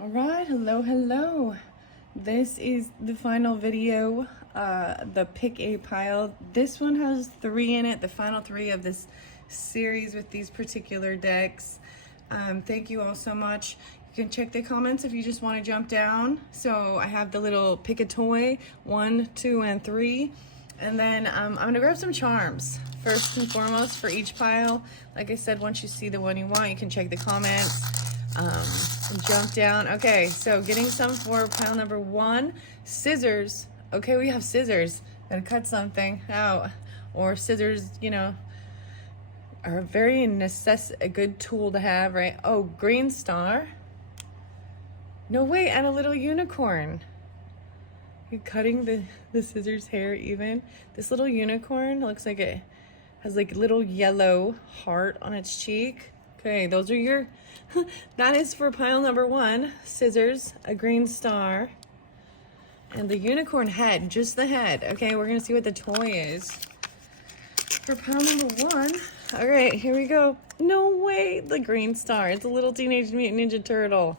All right, hello. This is the final video, the pick a pile. This one has 3 in it, the final 3 of this series with these particular decks. Thank you all so much. You can check the comments if you just want to jump down. So I have the little pick a toy, 1, 2, and 3. And then I'm gonna grab some charms first and foremost for each pile. Like I said, once you see the one you want, you can check the comments. Jump down. Okay, so getting some for pile number 1. Scissors. Okay, we have scissors. Gotta cut something out. Or scissors, you know, are a good tool to have, right? Oh, green star. No, wait, and a little unicorn. You're cutting the scissors hair even. This little unicorn looks like it has like a little yellow heart on its cheek. Okay, those are your, that is for pile number 1, scissors, a green star, and the unicorn head, just the head. Okay, we're gonna see what the toy is for pile number 1. All right, here we go. No way, the green star. It's a little Teenage Mutant Ninja Turtle.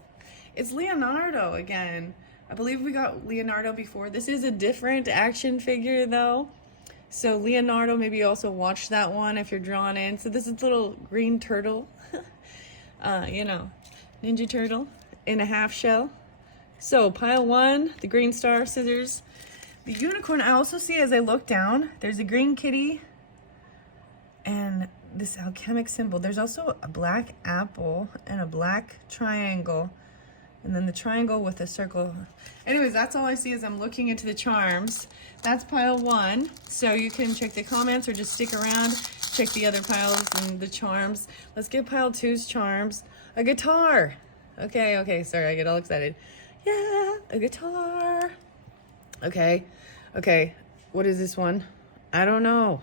It's Leonardo again. I believe we got Leonardo before. This is a different action figure though. So Leonardo, maybe you also watch that one if you're drawn in. So this is little green turtle, you know, Ninja Turtle in a half shell. So pile 1, the green star, scissors. The unicorn, I also see as I look down, there's a green kitty and this alchemic symbol. There's also a black apple and a black triangle. And then the triangle with a circle. Anyways, that's all I see as I'm looking into the charms. That's pile 1. So you can check the comments or just stick around, check the other piles and the charms. Let's get pile 2's charms. A guitar. Okay, sorry, I get all excited. Yeah, a guitar. Okay, what is this one? I don't know.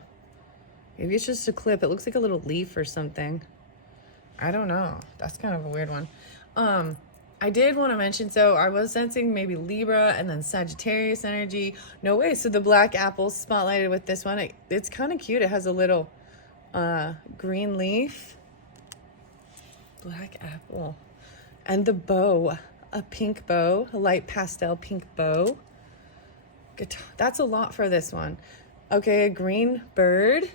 Maybe it's just a clip. It looks like a little leaf or something. I don't know. That's kind of a weird one. I did want to mention, so I was sensing maybe Libra and then Sagittarius energy. No way. So the black apple spotlighted with this one. It's kind of cute. It has a little green leaf. Black apple. And the bow. A pink bow. A light pastel pink bow. Guitar. That's a lot for this one. Okay, a green bird.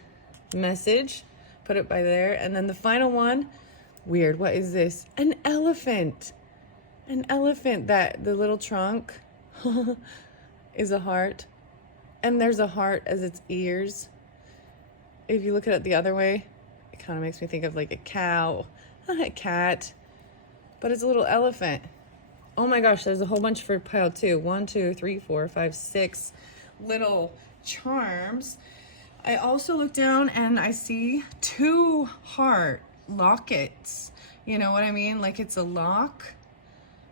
Message. Put it by there. And then the final one. Weird. What is this? An elephant. An elephant, that the little trunk is a heart, and there's a heart as its ears. If you look at it the other way, it kind of makes me think of like a cow, a cat, but it's a little elephant. Oh my gosh, there's a whole bunch for pile 2. 1, 2, 3, 4, 5, 6 little charms. I also look down and I see 2 heart lockets. You know what I mean? Like it's a lock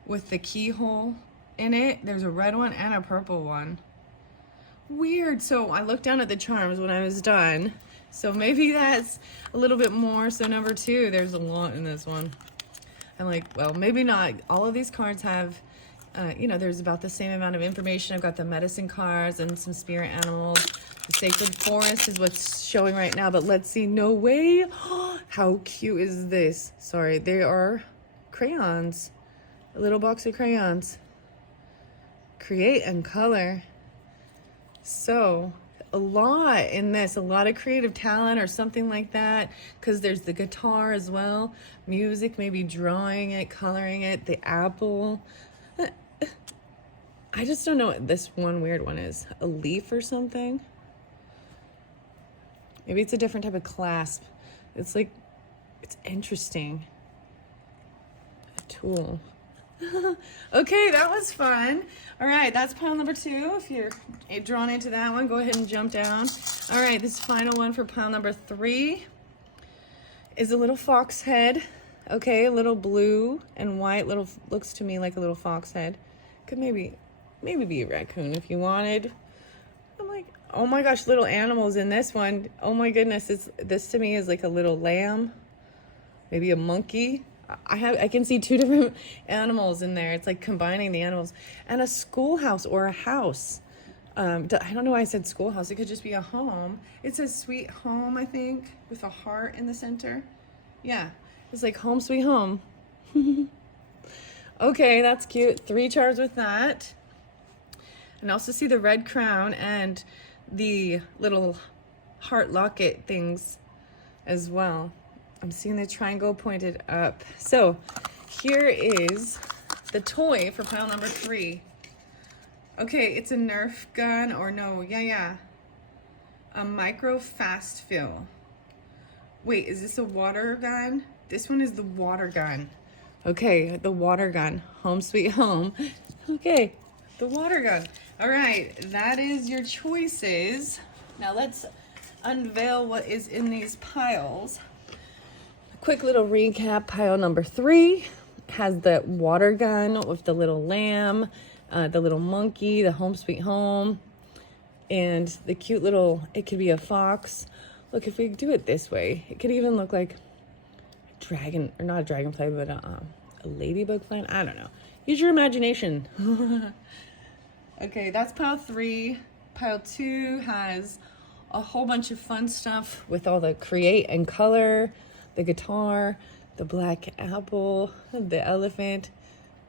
with the keyhole in it. There's a red one and a purple one. Weird. So I looked down at the charms when I was done. So maybe that's a little bit more. So number 2, there's a lot in this one. I'm like, well, maybe not. All of these cards have, you know, there's about the same amount of information. I've got the medicine cards and some spirit animals. The sacred forest is what's showing right now, but let's see. No way. How cute is this? Sorry, they are crayons. A little box of crayons. Create and color. So a lot in this, a lot of creative talent or something like that, because there's the guitar as well, music, maybe drawing it, coloring it, the apple. I just don't know what this one weird one is. A leaf or something. Maybe it's a different type of clasp. It's like, it's interesting. A tool. Okay, that was fun. All right, that's pile number 2. If you're drawn into that one, go ahead and jump down. All right, this final one for pile number 3 is a little fox head. Okay, a little blue and white, little, looks to me like a little fox head. Could maybe be a raccoon if you wanted. I'm like, oh my gosh, little animals in this one. Oh my goodness, this to me is like a little lamb, maybe a monkey. I can see 2 different animals in there. It's like combining the animals. And a schoolhouse or a house. I don't know why I said schoolhouse. It could just be a home. It says sweet home, I think, with a heart in the center. Yeah, it's like home sweet home. Okay, that's cute. 3 charms with that. And I also see the red crown and the little heart locket things as well. I'm seeing the triangle pointed up. So here is the toy for pile number 3. Okay, it's a Nerf gun, or no, yeah. A micro fast fill. Wait, is this a water gun? This one is the water gun. Okay, the water gun. Home sweet home. Okay, the water gun. All right, that is your choices. Now let's unveil what is in these piles. A quick little recap. Pile number 3 has the water gun with the little lamb, the little monkey, the home sweet home, and the cute little, it could be a fox. Look, if we do it this way, it could even look like a dragon, or not a dragonfly, but a ladybug flying. I don't know. Use your imagination. Okay, that's pile 3. Pile 2 has a whole bunch of fun stuff with all the create and color, the guitar, the black apple, the elephant,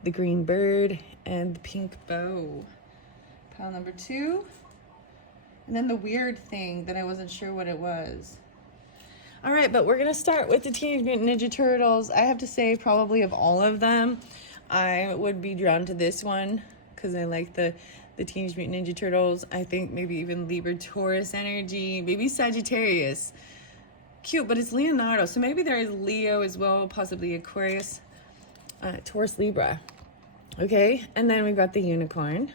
the green bird, and the pink bow. Pile number 2. And then the weird thing that I wasn't sure what it was. All right, but we're gonna start with the Teenage Mutant Ninja Turtles. I have to say, probably of all of them, I would be drawn to this one because I like the Teenage Mutant Ninja Turtles. I think maybe even Libra Taurus energy, maybe Sagittarius. Cute, but it's Leonardo, so maybe there is Leo as well, possibly Aquarius, Taurus, Libra. Okay, and then we've got the unicorn.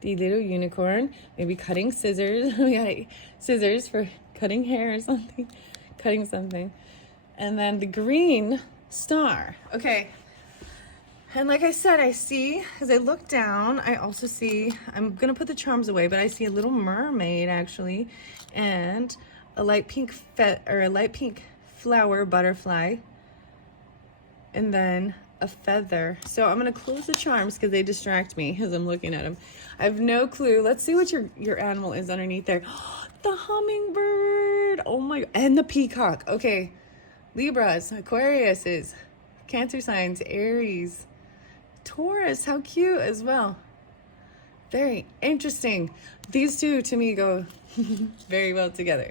The little unicorn, maybe cutting scissors. We got scissors for cutting hair or something, cutting something. And then the green star. Okay. And like I said, I see, as I look down, I also see, I'm going to put the charms away, but I see a little mermaid actually, and a light pink a light pink flower butterfly, and then a feather. So I'm gonna close the charms because they distract me as I'm looking at them. I have no clue. Let's see what your animal is underneath there. The hummingbird. Oh my, and the peacock. Okay, Libras, Aquariuses, Cancer signs, Aries, Taurus. How cute as well. Very interesting. These two to me go very well together.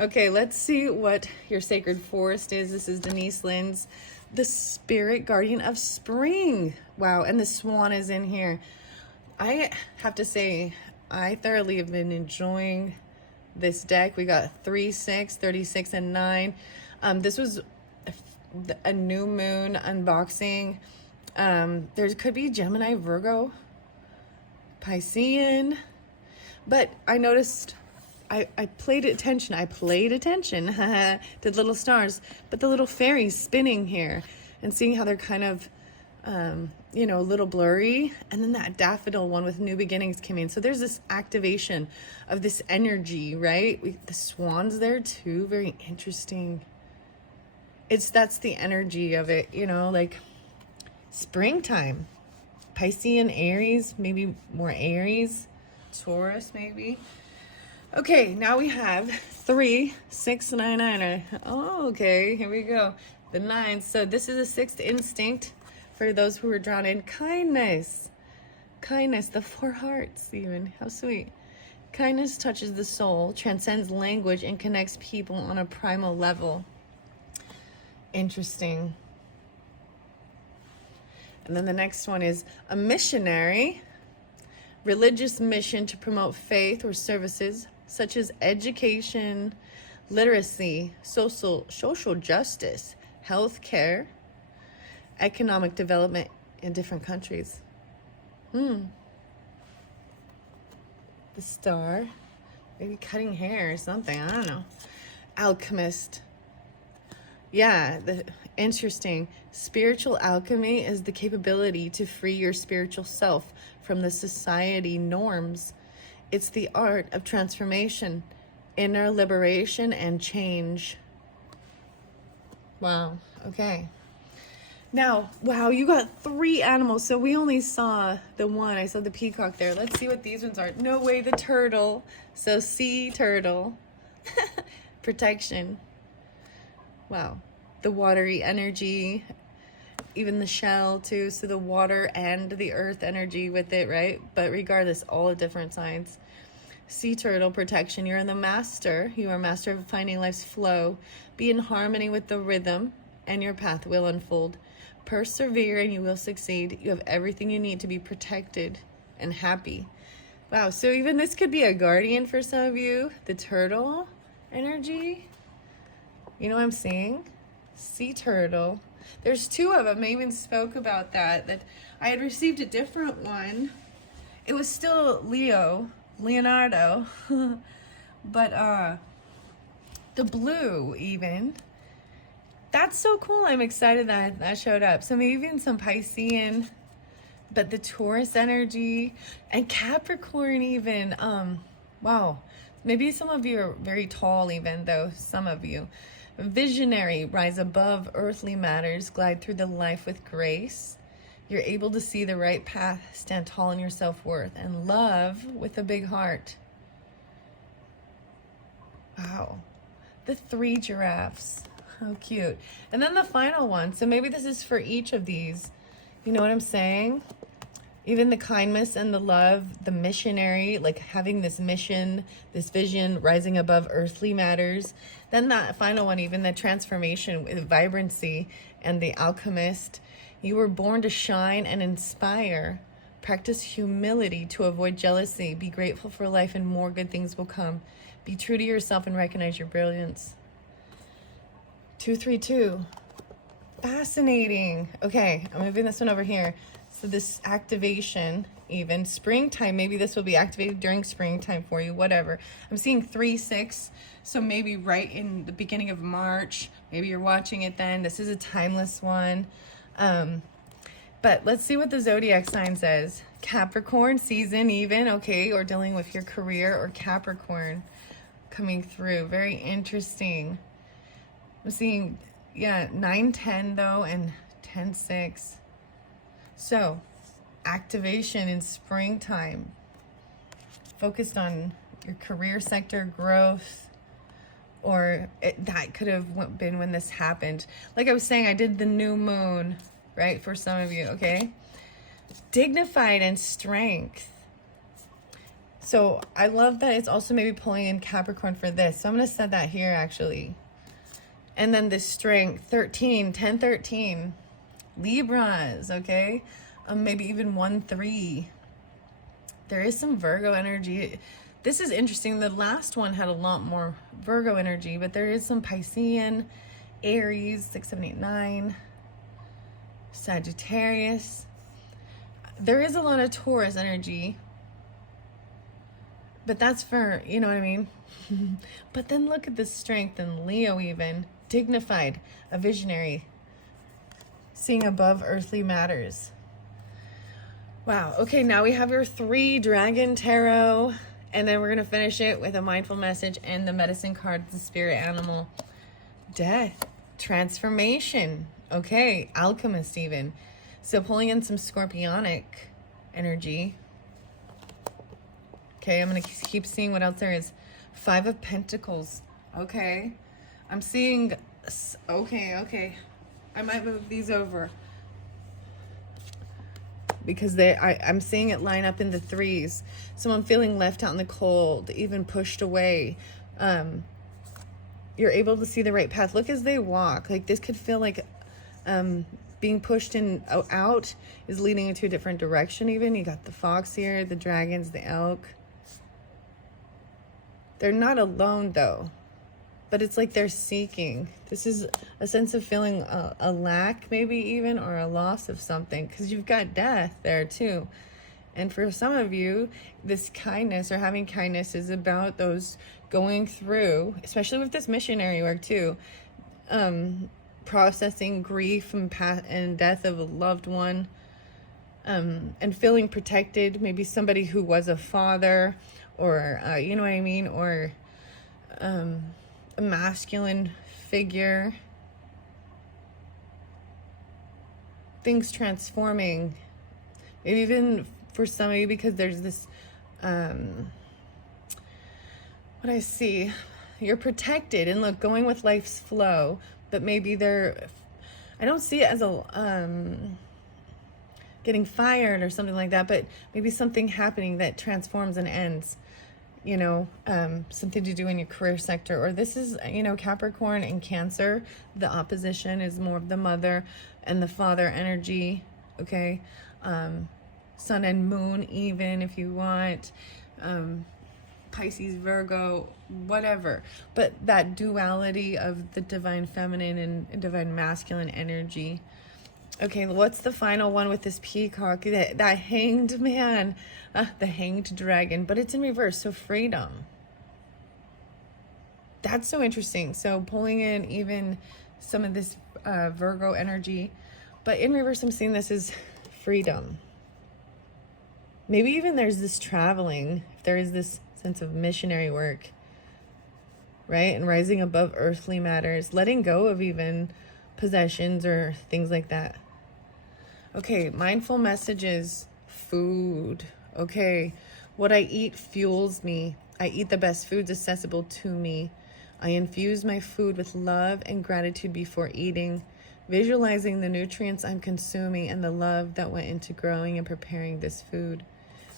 Okay, let's see what your sacred forest is. This is Denise Lynn's The Spirit Guardian of Spring. Wow, and the swan is in here. I have to say, I thoroughly have been enjoying this deck. We got 3, 6, 36, and 9. This was a new moon unboxing. There could be Gemini, Virgo, Piscean, but I noticed I played attention to the little stars, but the little fairies spinning here and seeing how they're kind of, a little blurry. And then that daffodil one with New Beginnings came in. So there's this activation of this energy, right? The swan's there too. Very interesting. That's the energy of it, like springtime. Piscean, Aries, maybe more Aries, Taurus, maybe. Okay, now we have 3, 6, 9, 9. Oh, okay, here we go. The 9. So this is a 6th instinct for those who are drawn in. Kindness. Kindness, the 4 hearts even. How sweet. Kindness touches the soul, transcends language, and connects people on a primal level. Interesting. And then the next one is a missionary. Religious mission to promote faith or services such as education, literacy, social justice, healthcare, economic development in different countries. The star, maybe cutting hair or something, I don't know. Alchemist. Yeah, interesting. Spiritual alchemy is the capability to free your spiritual self from the society norms. It's the art of transformation, inner liberation, and change. Wow, okay. Now, wow, you got 3 animals, so we only saw the one. I saw the peacock there. Let's see what these ones are. No way, the turtle. So sea turtle. Protection. Wow. The watery energy. even the shell too, so the water and the earth energy with it, right? But regardless, all the different signs. Sea turtle protection. You're the master. You are master of finding life's flow. Be in harmony with the rhythm, and your path will unfold. Persevere and you will succeed. You have everything you need to be protected and happy. Wow, so even this could be a guardian for some of you. The turtle energy. You know what I'm saying? Sea turtle. There's two of them. I even spoke about that I had received a different one. It was still Leonardo, but the blue even. That's so cool. I'm excited that showed up. So maybe even some Piscean, but the Taurus energy and Capricorn even. Wow. Maybe some of you are very tall even, though some of you. Visionary, rise above earthly matters, glide through the life with grace. You're able to see the right path, stand tall in your self-worth, and love with a big heart. Wow. The 3 giraffes. How cute. And then the final one. So maybe this is for each of these. You know what I'm saying? Even the kindness and the love, the missionary, like having this mission, this vision, rising above earthly matters. Then that final one, even the transformation with vibrancy and the alchemist. You were born to shine and inspire. Practice humility to avoid jealousy. Be grateful for life and more good things will come. Be true to yourself and recognize your brilliance. 232. Fascinating. Okay, I'm moving this one over here. So this activation, even springtime, maybe this will be activated during springtime for you, whatever. I'm seeing 3-6, so maybe right in the beginning of March, maybe you're watching it then. This is a timeless one. But let's see what the zodiac sign says. Capricorn season even, okay, or dealing with your career, or Capricorn coming through. Very interesting. I'm seeing, yeah, 9-10 though, and 10-6. So, activation in springtime, focused on your career sector growth, or that could have been when this happened. Like I was saying, I did the new moon, right, for some of you, okay? Dignified and strength. So, I love that it's also maybe pulling in Capricorn for this. So, I'm going to set that here, actually. And then this strength, 10-13. Libras, okay? Maybe even 1-3. There is some Virgo energy. This is interesting. The last one had a lot more Virgo energy, but there is some Piscean, Aries, 6, 7, 8, 9, Sagittarius. There is a lot of Taurus energy, but that's for, you know what I mean? But then look at the strength in Leo even. Dignified, a visionary, seeing above earthly matters. Wow. Okay, now we have your 3 dragon tarot, and then we're going to finish it with a mindful message and the medicine card, the spirit animal. Death, transformation. Okay, alchemist even. So pulling in some scorpionic energy. Okay, I'm going to keep seeing what else there is. 5 of Pentacles. Okay. I'm seeing, okay. I might move these over because I'm seeing it line up in the 3s. So I'm feeling left out in the cold, even pushed away. You're able to see the right path. Look as they walk. Like this could feel like being pushed in out is leading into a different direction even. You got the fox here, the dragons, the elk. They're not alone though. But it's like they're seeking. This is a sense of feeling a lack maybe even, or a loss of something, because you've got death there too. And for some of you, this kindness or having kindness is about those going through, especially with this missionary work too, processing grief and death of a loved one, and feeling protected. Maybe somebody who was a father, or you know what I mean, or a masculine figure. Things transforming. Maybe even for some of you, because there's this, what I see, you're protected and look, going with life's flow, but maybe I don't see it as a getting fired or something like that, but maybe something happening that transforms and ends, you know, something to do in your career sector. Or this is, you know, Capricorn and Cancer, the opposition is more of the mother and the father energy, okay? Sun and moon even, if you want, Pisces, Virgo, whatever. But that duality of the divine feminine and divine masculine energy. Okay, what's the final one with this peacock? That hanged man, the hanged dragon, but it's in reverse, so freedom. That's so interesting. So pulling in even some of this Virgo energy, but in reverse, I'm seeing this as freedom. Maybe even there's this traveling, if there is this sense of missionary work, right? And rising above earthly matters, letting go of even possessions or things like that. Okay, mindful messages, food. Okay, what I eat fuels me. I eat the best foods accessible to me. I infuse my food with love and gratitude before eating, visualizing the nutrients I'm consuming and the love that went into growing and preparing this food.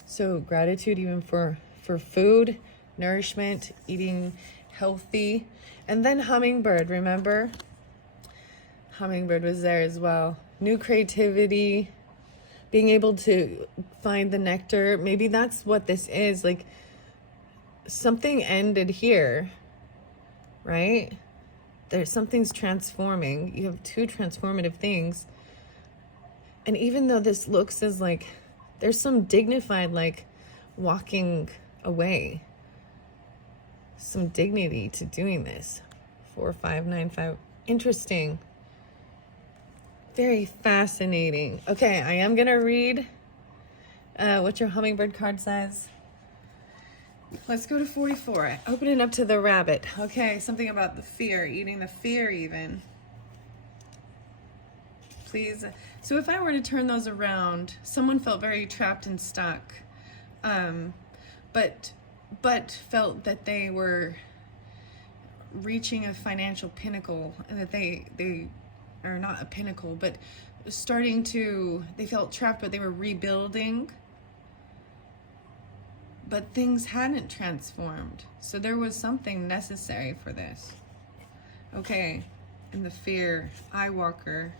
So gratitude even for food, nourishment, eating healthy. And then hummingbird, remember? Hummingbird was there as well. New creativity, being able to find the nectar. Maybe that's what this is. Like something ended here, right? Something's transforming. You have two transformative things. And even though this looks as like there's some dignified, like walking away, some dignity to doing this. 4595. Interesting. Very fascinating. Okay, I am going to read what your hummingbird card says. Let's go to 44. Open it up to the rabbit. Okay, something about the fear, eating the fear even. Please. So if I were to turn those around, someone felt very trapped and stuck, but felt that they were reaching a financial pinnacle, and that they are not a pinnacle, but they felt trapped, but they were rebuilding, but things hadn't transformed. So there was something necessary for this. Okay, and the fear, eye walker,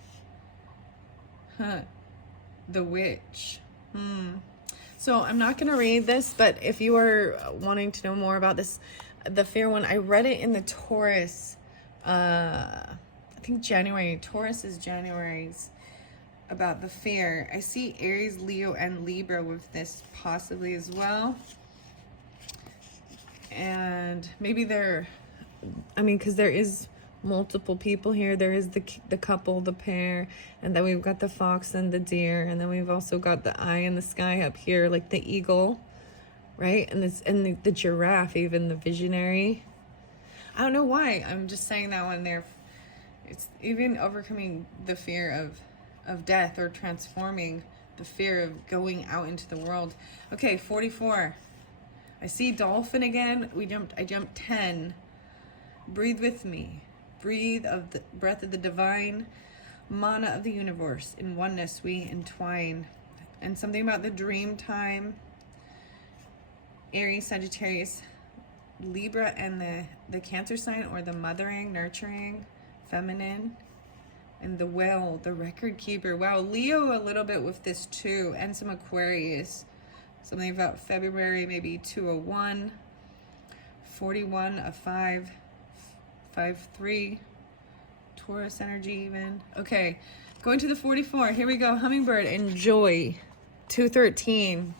the witch. So I'm not going to read this, but if you are wanting to know more about this, the fear one, I read it in the Taurus, I think January. Taurus is January's, about the fear. I see Aries, Leo, and Libra with this possibly as well. And maybe because there is multiple people here. There is the couple, the pair, and then we've got the fox and the deer, and then we've also got the eye in the sky up here, like the eagle, right? And the giraffe, even the visionary. I don't know why I'm just saying that one there. It's even overcoming the fear of death, or transforming the fear of going out into the world. Okay, 44. I see dolphin again. I jumped 10. Breathe with me. Breathe of the breath of the divine mana of the universe. In oneness we entwine. And something about the dream time. Aries, Sagittarius, Libra, and the Cancer sign, or the mothering, nurturing, feminine. And the whale, the record keeper. Wow, Leo a little bit with this too. And some Aquarius. Something about February, maybe 201. 41, a 5. 5-3, Taurus energy even. Okay, going to the 44. Here we go. Hummingbird, enjoy. 213.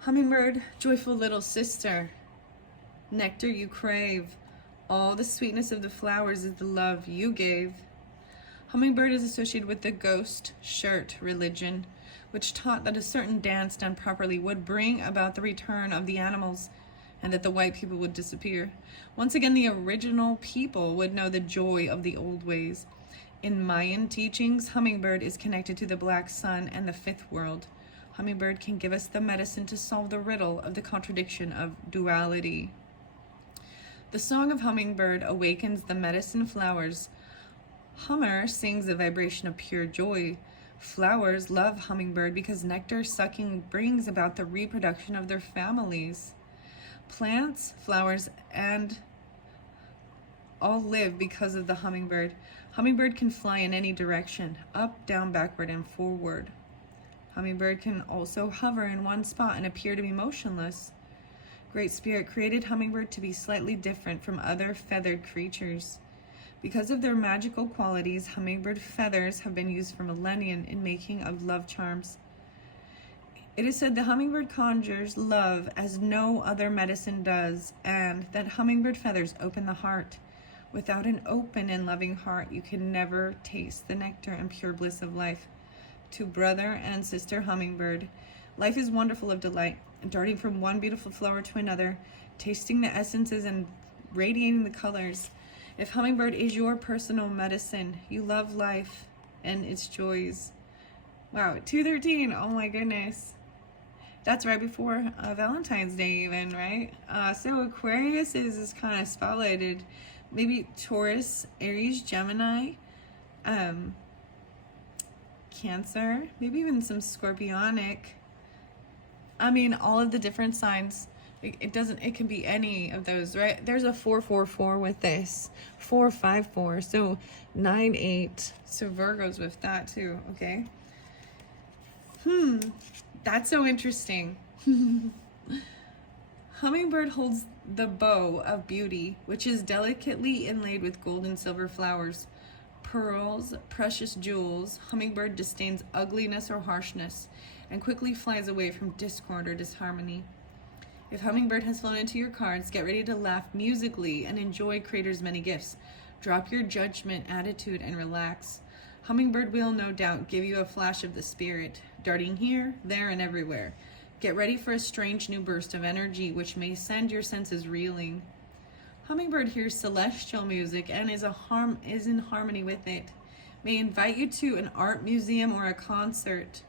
Hummingbird, joyful little sister. Nectar you crave. All the sweetness of the flowers is the love you gave. Hummingbird is associated with the ghost shirt religion, which taught that a certain dance done properly would bring about the return of the animals, and that the white people would disappear. Once again, the original people would know the joy of the old ways. In Mayan teachings, hummingbird is connected to the black sun and the fifth world. Hummingbird can give us the medicine to solve the riddle of the contradiction of duality. The song of hummingbird awakens the medicine flowers. Hummer sings a vibration of pure joy. Flowers love hummingbird because nectar sucking brings about the reproduction of their families. Plants, flowers, and all live because of the hummingbird. Hummingbird can fly in any direction, up, down, backward, and forward. Hummingbird can also hover in one spot and appear to be motionless. Great Spirit created hummingbird to be slightly different from other feathered creatures. Because of their magical qualities, hummingbird feathers have been used for millennia in making of love charms. It is said the hummingbird conjures love as no other medicine does, and that hummingbird feathers open the heart. Without an open and loving heart, you can never taste the nectar and pure bliss of life. To brother and sister hummingbird, life is wonderful of delight, darting from one beautiful flower to another, tasting the essences and radiating the colors. If hummingbird is your personal medicine, you love life and its joys. Wow, 213, oh my goodness. That's right before Valentine's Day even, right? So Aquarius is kind of spotlighted. Maybe Taurus, Aries, Gemini, Cancer, maybe even some Scorpionic. I mean, all of the different signs. It can be any of those, right? There's a 444 with this, 454, so 98. So Virgo's with that too, okay? That's so interesting. Hummingbird holds the bow of beauty, which is delicately inlaid with gold and silver flowers, pearls, precious jewels. Hummingbird disdains ugliness or harshness and quickly flies away from discord or disharmony. If hummingbird has flown into your cards, get ready to laugh musically and enjoy Creator's many gifts. Drop your judgment attitude and relax. Hummingbird will no doubt give you a flash of the spirit, darting here, there, and everywhere. Get ready for a strange new burst of energy which may send your senses reeling. Hummingbird hears celestial music and is in harmony with it. May invite you to an art museum or a concert.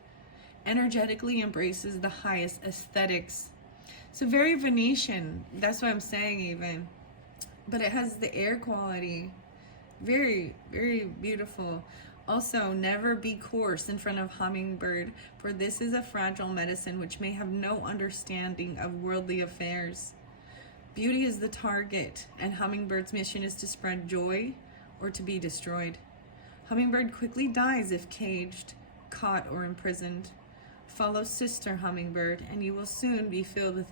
Energetically embraces the highest aesthetics. So very Venetian, that's what I'm saying even. But it has the air quality. Very, very beautiful. Also, never be coarse in front of hummingbird, for this is a fragile medicine which may have no understanding of worldly affairs. Beauty is the target, and hummingbird's mission is to spread joy or to be destroyed. Hummingbird quickly dies if caged, caught, or imprisoned. Follow sister hummingbird, and you will soon be filled with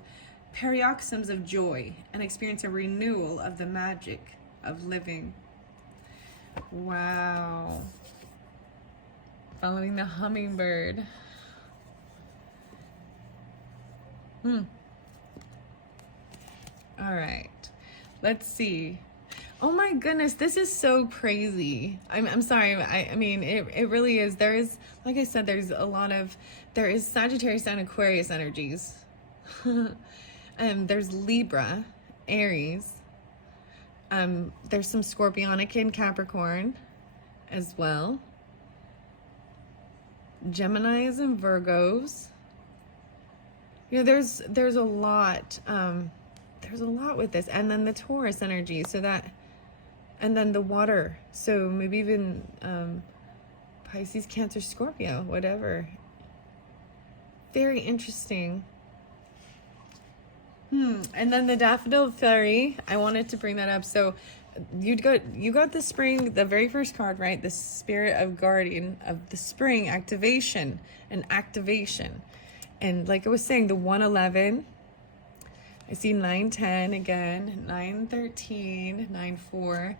paroxysms of joy and experience a renewal of the magic of living. Wow. Following the hummingbird. All right. Let's see. Oh my goodness, this is so crazy. I'm sorry. I mean, it really is. There is, like I said, there is Sagittarius and Aquarius energies. There's Libra, Aries. There's some Scorpionic and Capricorn as well. Geminis and Virgos. You know, there's a lot. There's a lot with this, and then the Taurus energy. So that, and then the water. So maybe even Pisces, Cancer, Scorpio, whatever. Very interesting. And then the Daffodil Fairy. I wanted to bring that up. So you got the spring, the very first card, right? The Spirit of Guardian of the Spring activation and activation. And like I was saying, the 111. I see 910 again, 913, 94,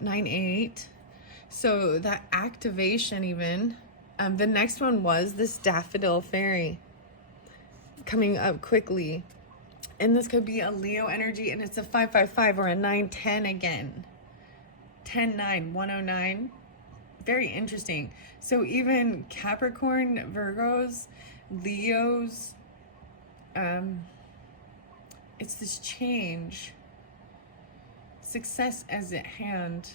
98. So that activation even. The next one was this Daffodil Fairy coming up quickly. And this could be a Leo energy, and it's a 555 or a 910 again. 109, 109. Very interesting. So even Capricorn, Virgos, Leos, it's this change. Success as at hand.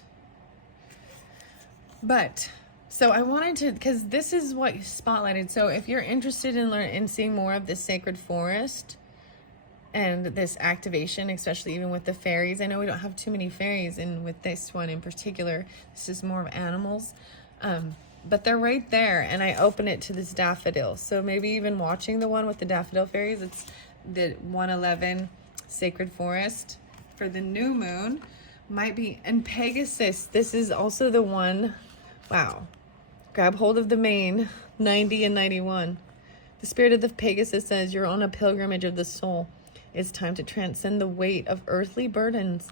But so I wanted to, because this is what you spotlighted. So if you're interested in seeing more of the sacred forest and this activation, especially even with the fairies. I know we don't have too many fairies, and with this one in particular, this is more of animals. But they're right there, and I open it to this daffodil. So maybe even watching the one with the daffodil fairies, it's the 111 Sacred Forest for the new moon might be. And Pegasus, this is also the one. Wow. Grab hold of the mane, 90 and 91. The spirit of the Pegasus says you're on a pilgrimage of the soul. It's time to transcend the weight of earthly burdens.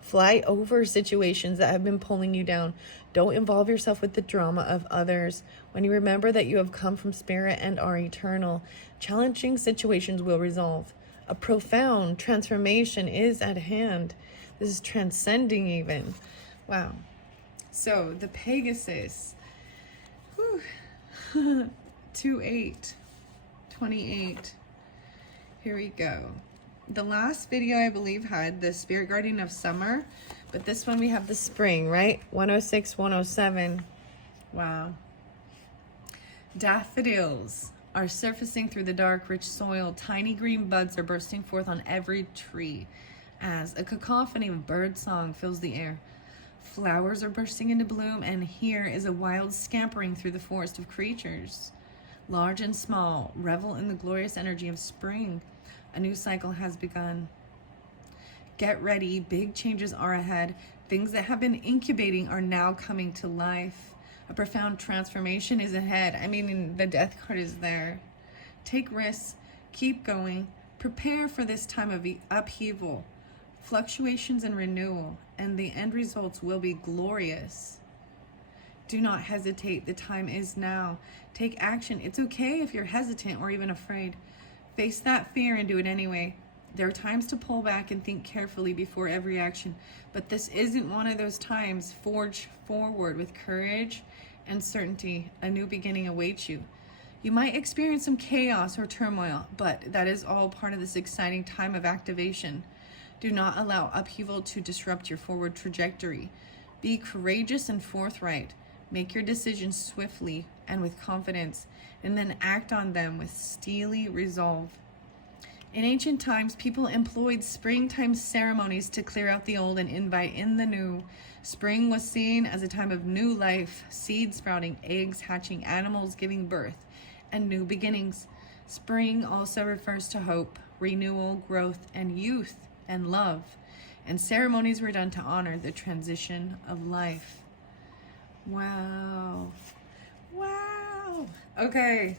Fly over situations that have been pulling you down. Don't involve yourself with the drama of others. When you remember that you have come from spirit and are eternal, challenging situations will resolve. A profound transformation is at hand. This is transcending even. Wow. So the Pegasus. 2/8, 28. Here we go. The last video, I believe, had the Spirit Guardian of Summer, but this one we have the spring, right? 106, 107. Wow. Daffodils are surfacing through the dark, rich soil. Tiny green buds are bursting forth on every tree as a cacophony of bird song fills the air. Flowers are bursting into bloom, and here is a wild scampering through the forest of creatures. Large and small, revel in the glorious energy of spring. A new cycle has begun. Get ready, big changes are ahead. Things that have been incubating are now coming to life. A profound transformation is ahead. I mean, the death card is there. Take risks, keep going, prepare for this time of upheaval, fluctuations and renewal, and the end results will be glorious. Do not hesitate, the time is now. Take action. It's okay if you're hesitant or even afraid. Face that fear and do it anyway. There are times to pull back and think carefully before every action, but this isn't one of those times. Forge forward with courage and certainty. A new beginning awaits you. You might experience some chaos or turmoil, but that is all part of this exciting time of activation. Do not allow upheaval to disrupt your forward trajectory. Be courageous and forthright. Make your decisions swiftly and with confidence, and then act on them with steely resolve. In ancient times, people employed springtime ceremonies to clear out the old and invite in the new. Spring was seen as a time of new life, seeds sprouting, eggs hatching, animals giving birth, and new beginnings. Spring also refers to hope, renewal, growth, and youth, and love. And ceremonies were done to honor the transition of life. Wow. Wow. Okay.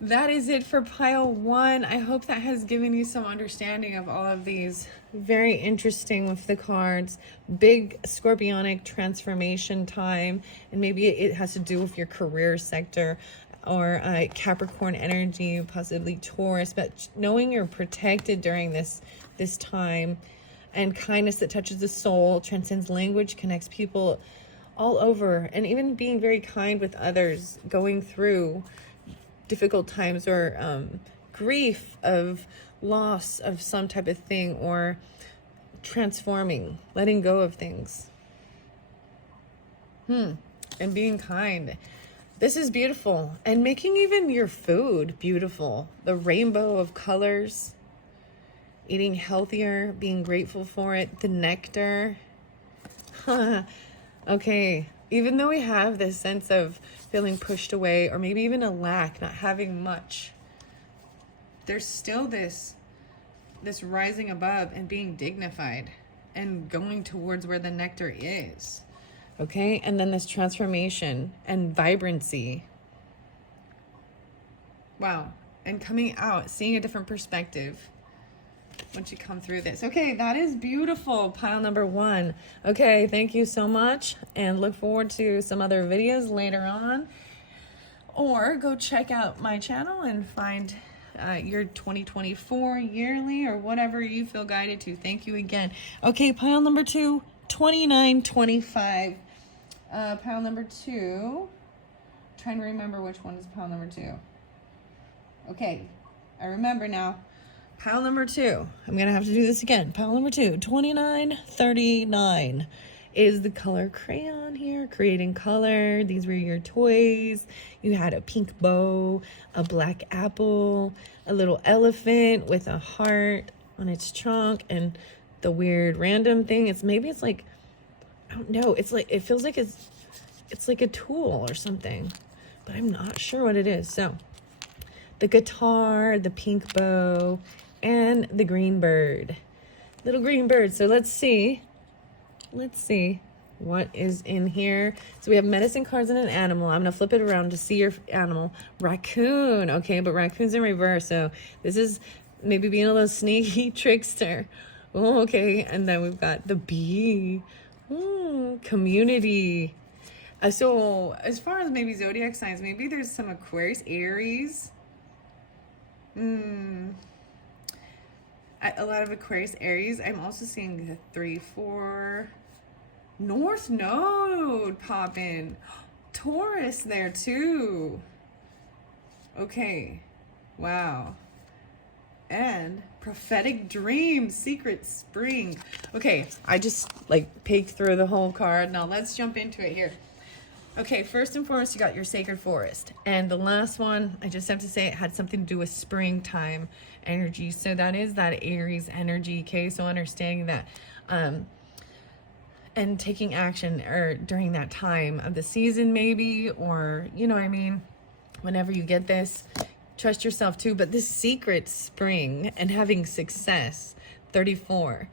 That is it for pile 1. I hope that has given you some understanding of all of these. Very interesting with the cards. Big scorpionic transformation time. And maybe it has to do with your career sector or Capricorn energy, possibly Taurus. But knowing you're protected during this time, and kindness that touches the soul, transcends language, connects people all over, and even being very kind with others going through difficult times or grief of loss of some type of thing, or transforming, letting go of things, and being kind. This is beautiful, and making even your food beautiful. The rainbow of colors, eating healthier, being grateful for it, the nectar. Okay, even though we have this sense of feeling pushed away, or maybe even a lack, not having much, there's still this rising above and being dignified and going towards where the nectar is. Okay, and then this transformation and vibrancy. Wow, and coming out, seeing a different perspective once you come through this. Okay, that is beautiful, pile number 1. Okay, thank you so much, and look forward to some other videos later on. Or go check out my channel and find your 2024 yearly or whatever you feel guided to. Thank you again. Okay, pile number 2, 2925. Pile number 2. Trying to remember which one is pile number 2. Okay, I remember now. Pile number 2. I'm going to have to do this again. Pile number 2, 2939 is the color crayon here, creating color. These were your toys. You had a pink bow, a black apple, a little elephant with a heart. on its trunk, and the weird random thing. Maybe it's like, I don't know. It's like, it feels like it's like a tool or something, but I'm not sure what it is. So the guitar, the pink bow, and the green bird, little green bird. So let's see what is in here. So we have medicine cards and an animal. I'm gonna flip it around to see your animal. Raccoon. Okay, but raccoon's in reverse, so this is maybe being a little sneaky trickster. Oh, okay, and then we've got the bee. Community. So as far as maybe zodiac signs, maybe there's some Aquarius, Aries. A lot of Aquarius, Aries. I'm also seeing the 3, 4 North Node pop in. Taurus there too. Okay. Wow. And prophetic dreams, secret spring. Okay, I just like peeked through the whole card. Now let's jump into it here. Okay, first and foremost, you got your sacred forest. And the last one, I just have to say, it had something to do with springtime energy. So that is that Aries energy, okay? So understanding that, and taking action or during that time of the season maybe, or, you know what I mean? Whenever you get this, trust yourself too. But this secret spring and having success, 34,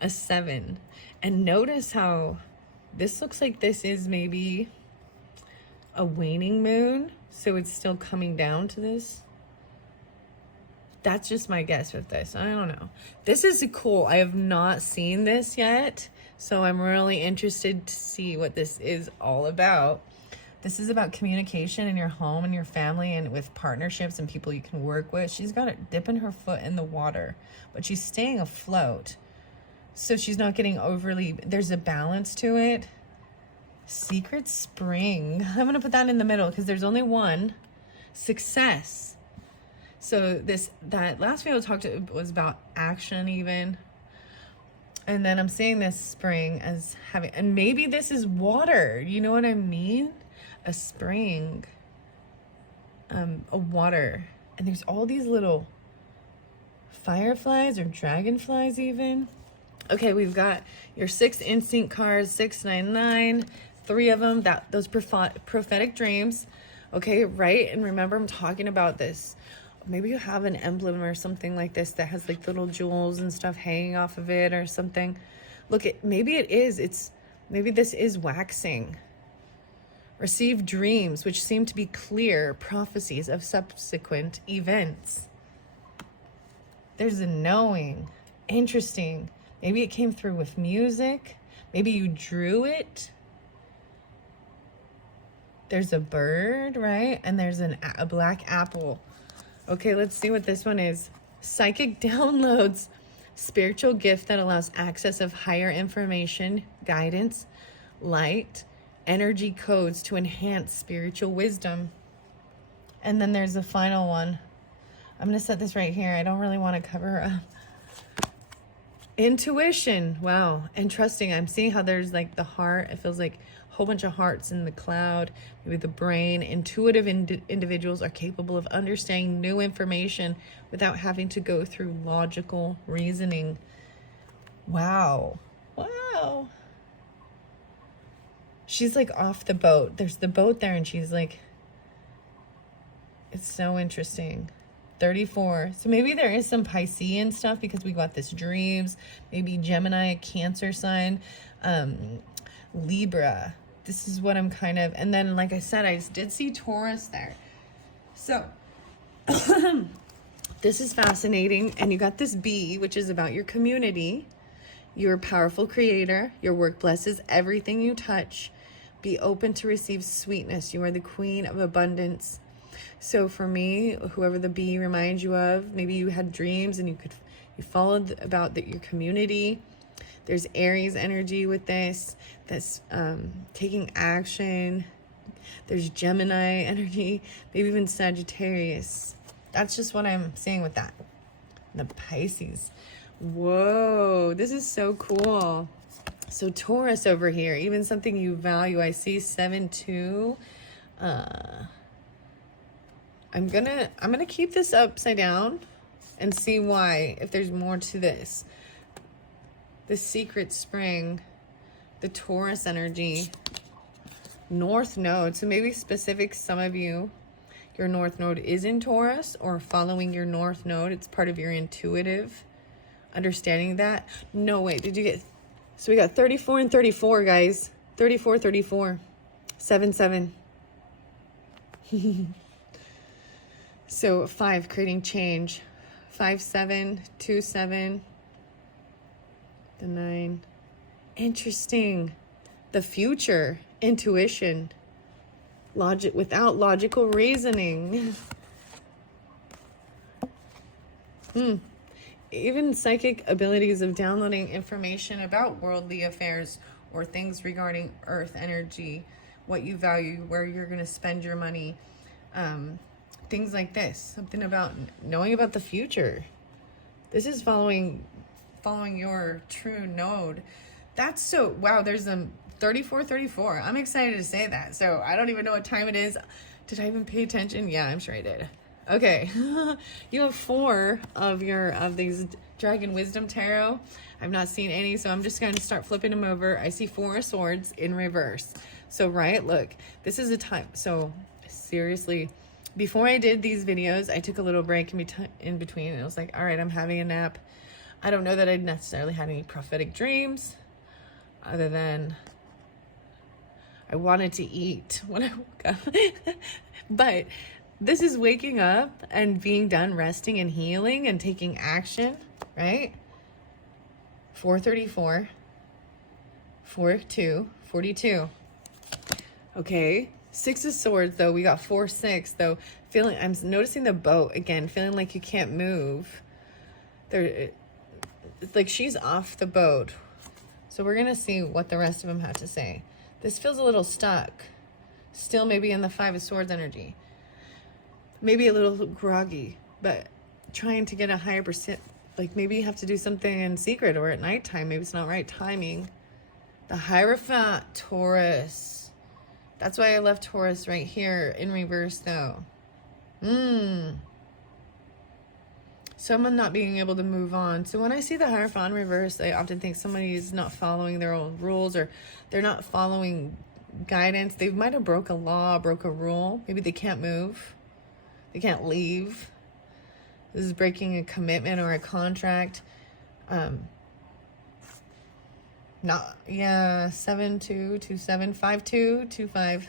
a 7. And notice how this looks like this is maybe a waning moon, so it's still coming down to this. That's just my guess with this. I don't know. This is cool. I have not seen this yet, so I'm really interested to see what this is all about. This is about communication in your home and your family and with partnerships and people you can work with. She's got it dipping her foot in the water, but she's staying afloat. So she's not getting overly, there's a balance to it. Secret spring. I'm going to put that in the middle because there's only one. Success. So that last video was about action even. And then I'm seeing this spring as having, and maybe this is water. You know what I mean? A spring, a water. And there's all these little fireflies or dragonflies even. Okay, we've got your 6 instinct cards, 699, 3 of them, those prophetic dreams. Okay, right? And remember, I'm talking about this. Maybe you have an emblem or something like this that has like little jewels and stuff hanging off of it or something. Look, maybe maybe this is waxing. Receive dreams, which seem to be clear prophecies of subsequent events. There's a knowing. Interesting. Maybe it came through with music. Maybe you drew it. There's a bird, right? And there's a black apple. Okay, let's see what this one is. Psychic downloads. Spiritual gift that allows access of higher information, guidance, light, energy codes to enhance spiritual wisdom. And then there's the final one. I'm going to set this right here. I don't really want to cover her up. Intuition. Wow. And trusting. I'm seeing how there's like the heart. It feels like a whole bunch of hearts in the cloud. Maybe the brain. Intuitive individuals are capable of understanding new information without having to go through logical reasoning. Wow. Wow. She's like off the boat. There's the boat there and she's like, it's so interesting. 34. So maybe there is some Piscean stuff because we got this dreams. Maybe Gemini, Cancer sign. Libra. This is what I'm kind of, and then like I said, I did see Taurus there. So this is fascinating. And you got this bee, which is about your community. You're a powerful creator. Your work blesses everything you touch. Be open to receive sweetness. You are the queen of abundance. So for me, whoever the bee reminds you of, maybe you had dreams and you followed about your community. There's Aries energy with this. That's taking action. There's Gemini energy, maybe even Sagittarius. That's just what I'm seeing with that. The Pisces. Whoa, this is so cool. So Taurus over here, even something you value. I see 7-2. I'm gonna keep this upside down and see why, if there's more to this. The secret spring, the Taurus energy, North Node. So maybe specific, some of you, your North Node is in Taurus, or following your North Node. It's part of your intuitive understanding that. No, wait, did you get... So we got 34 and 34, guys. 34, 34. 7, 7. So 5, creating change. 5, 7, 2, 7. The 9. Interesting. The future. Intuition. Logic without logical reasoning. Even psychic abilities of downloading information about worldly affairs or things regarding earth energy, what you value, where you're going to spend your money, things like this. Something about knowing about the future. This is following your true node. That's so, wow, there's a 34, 34. I'm excited to say that. So I don't even know what time it is. Did I even pay attention? Yeah, I'm sure I did. Okay. You have 4 of these Dragon Wisdom Tarot. I've not seen any, so I'm just going to start flipping them over. I see 4 of Swords in reverse. So, right, look, this is a time. So, seriously, before I did these videos, I took a little break in between, and I was like, all right, I'm having a nap. I don't know that I necessarily had any prophetic dreams, other than I wanted to eat when I woke up. But this is waking up and being done resting and healing and taking action, right? 434, 42, 42. Okay, 6 of Swords, though. We got 4, 6, though. I'm noticing the boat again, feeling like you can't move. It's like she's off the boat. So we're going to see what the rest of them have to say. This feels a little stuck. Still maybe in the 5 of Swords energy. Maybe a little groggy, but trying to get a higher percent. Like maybe you have to do something in secret or at nighttime. Maybe it's not right timing. The Hierophant, Taurus. That's why I left Taurus right here in reverse, though. Someone not being able to move on. So when I see the Hierophant reverse, I often think somebody is not following their own rules, or they're not following guidance. They might have broke a law, broke a rule. Maybe they can't move. They can't leave. This is breaking a commitment or a contract. 7 2 2 7 5 2 2 5.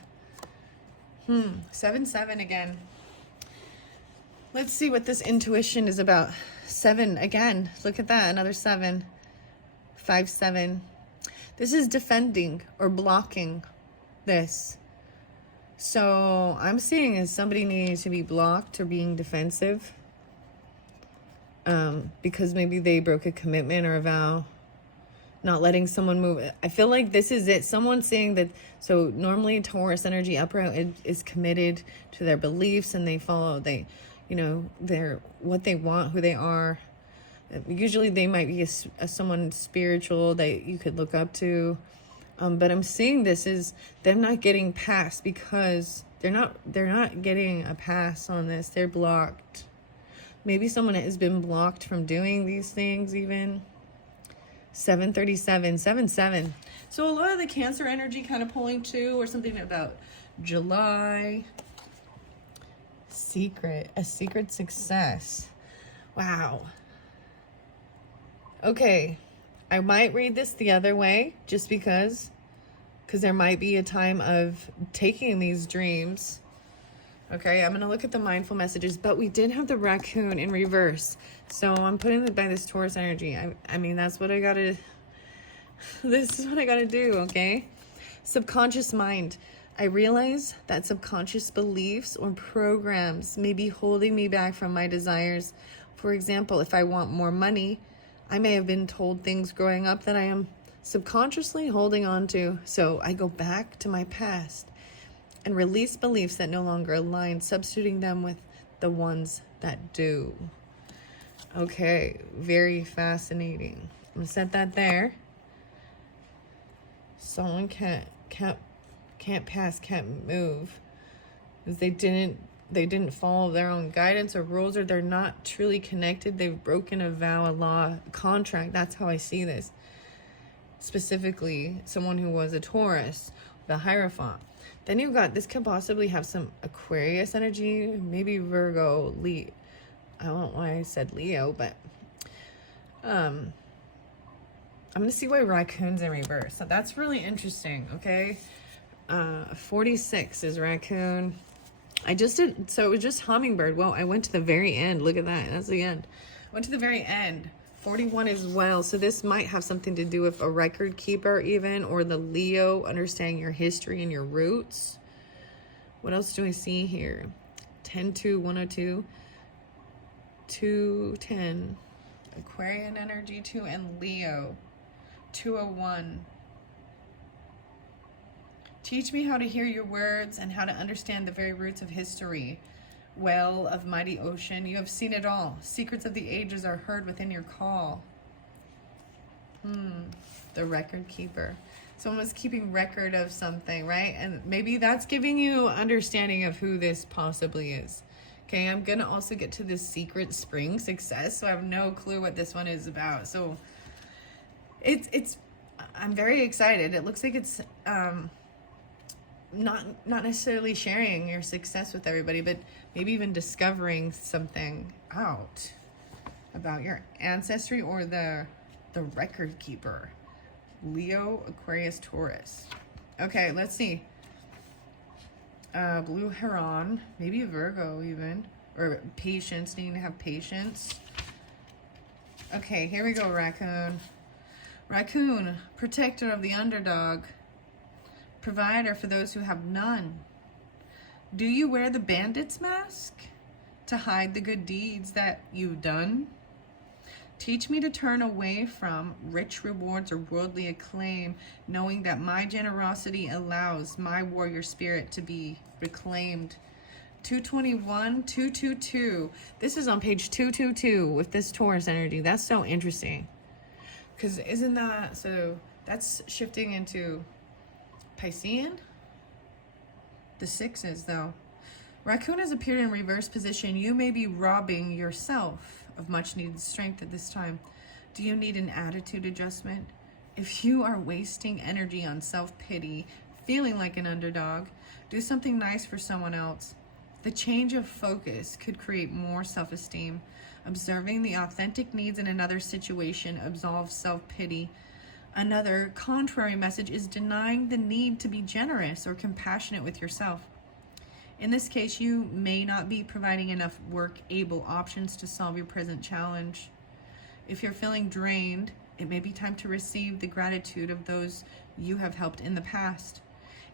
7 7 again. Let's see what this intuition is about. 7 again. Look at that. Another 7. 5 7. This is defending or blocking this. So I'm seeing as somebody needing to be blocked or being defensive. Because maybe they broke a commitment or a vow. Not letting someone move. I feel like this is it. Someone's saying that, so normally Taurus energy upright is committed to their beliefs, and they follow, they're what they want, who they are. Usually they might be someone spiritual that you could look up to. But I'm seeing this is them not getting past, because they're not getting a pass on this. They're blocked. Maybe someone has been blocked from doing these things even. 737, 7 7. So a lot of the Cancer energy kind of pulling too, or something about July. A secret success. Wow. Okay. I might read this the other way just because there might be a time of taking these dreams. Okay, I'm going to look at the mindful messages, but we did have the raccoon in reverse. So I'm putting it by this Taurus energy. I mean, that's what I got to, this is what I got to do, okay? Subconscious mind. I realize that subconscious beliefs or programs may be holding me back from my desires. For example, if I want more money, I may have been told things growing up that I am subconsciously holding on to. So I go back to my past and release beliefs that no longer align, substituting them with the ones that do. Okay, very fascinating. I'm gonna set that there. Someone can't pass, can't move, because they didn't they didn't follow their own guidance or rules, or they're not truly connected. They've broken a vow, a law, a contract. That's how I see this. Specifically, someone who was a Taurus, the Hierophant. Then you've got, this could possibly have some Aquarius energy, maybe Virgo, Leo. I don't know why I said Leo, but I'm going to see why raccoon's in reverse. So that's really interesting, okay? 46 is raccoon. I just did, so it was just hummingbird. Well, I went to the very end. Look at that. That's the end. Went to the very end. 41 as well. So this might have something to do with a record keeper even, or the Leo, understanding your history and your roots. What else do I see here? 10-2, 102, 210. Aquarian energy too, and Leo, 201. Teach me how to hear your words and how to understand the very roots of history. Well of mighty ocean, you have seen it all. Secrets of the ages are heard within your call. The record keeper. Someone was keeping record of something, right? And maybe that's giving you understanding of who this possibly is. Okay, I'm gonna also get to this secret spring success, so I have no clue what this one is about. So it's I'm very excited. It looks like it's not necessarily sharing your success with everybody, but maybe even discovering something out about your ancestry or the record keeper. Leo, Aquarius, Taurus. Okay, let's see. Blue Heron, maybe Virgo even, or patience, needing to have patience. Okay, here we go, raccoon. Raccoon, protector of the underdog, provider for those who have none. Do you wear the bandit's mask to hide the good deeds that you've done? Teach me to turn away from rich rewards or worldly acclaim, knowing that my generosity allows my warrior spirit to be reclaimed. 221, 222. This is on page 222 with this Taurus energy. That's so interesting. Because isn't that, so that's shifting into Piscean? The sixes though. Raccoon has appeared in reverse position. You may be robbing yourself of much needed strength at this time. Do you need an attitude adjustment? If you are wasting energy on self-pity, feeling like an underdog, do something nice for someone else. The change of focus could create more self-esteem. Observing the authentic needs in another situation absolves self-pity. Another contrary message is denying the need to be generous or compassionate with yourself. In this case, you may not be providing enough work-able options to solve your present challenge. If you're feeling drained, it may be time to receive the gratitude of those you have helped in the past.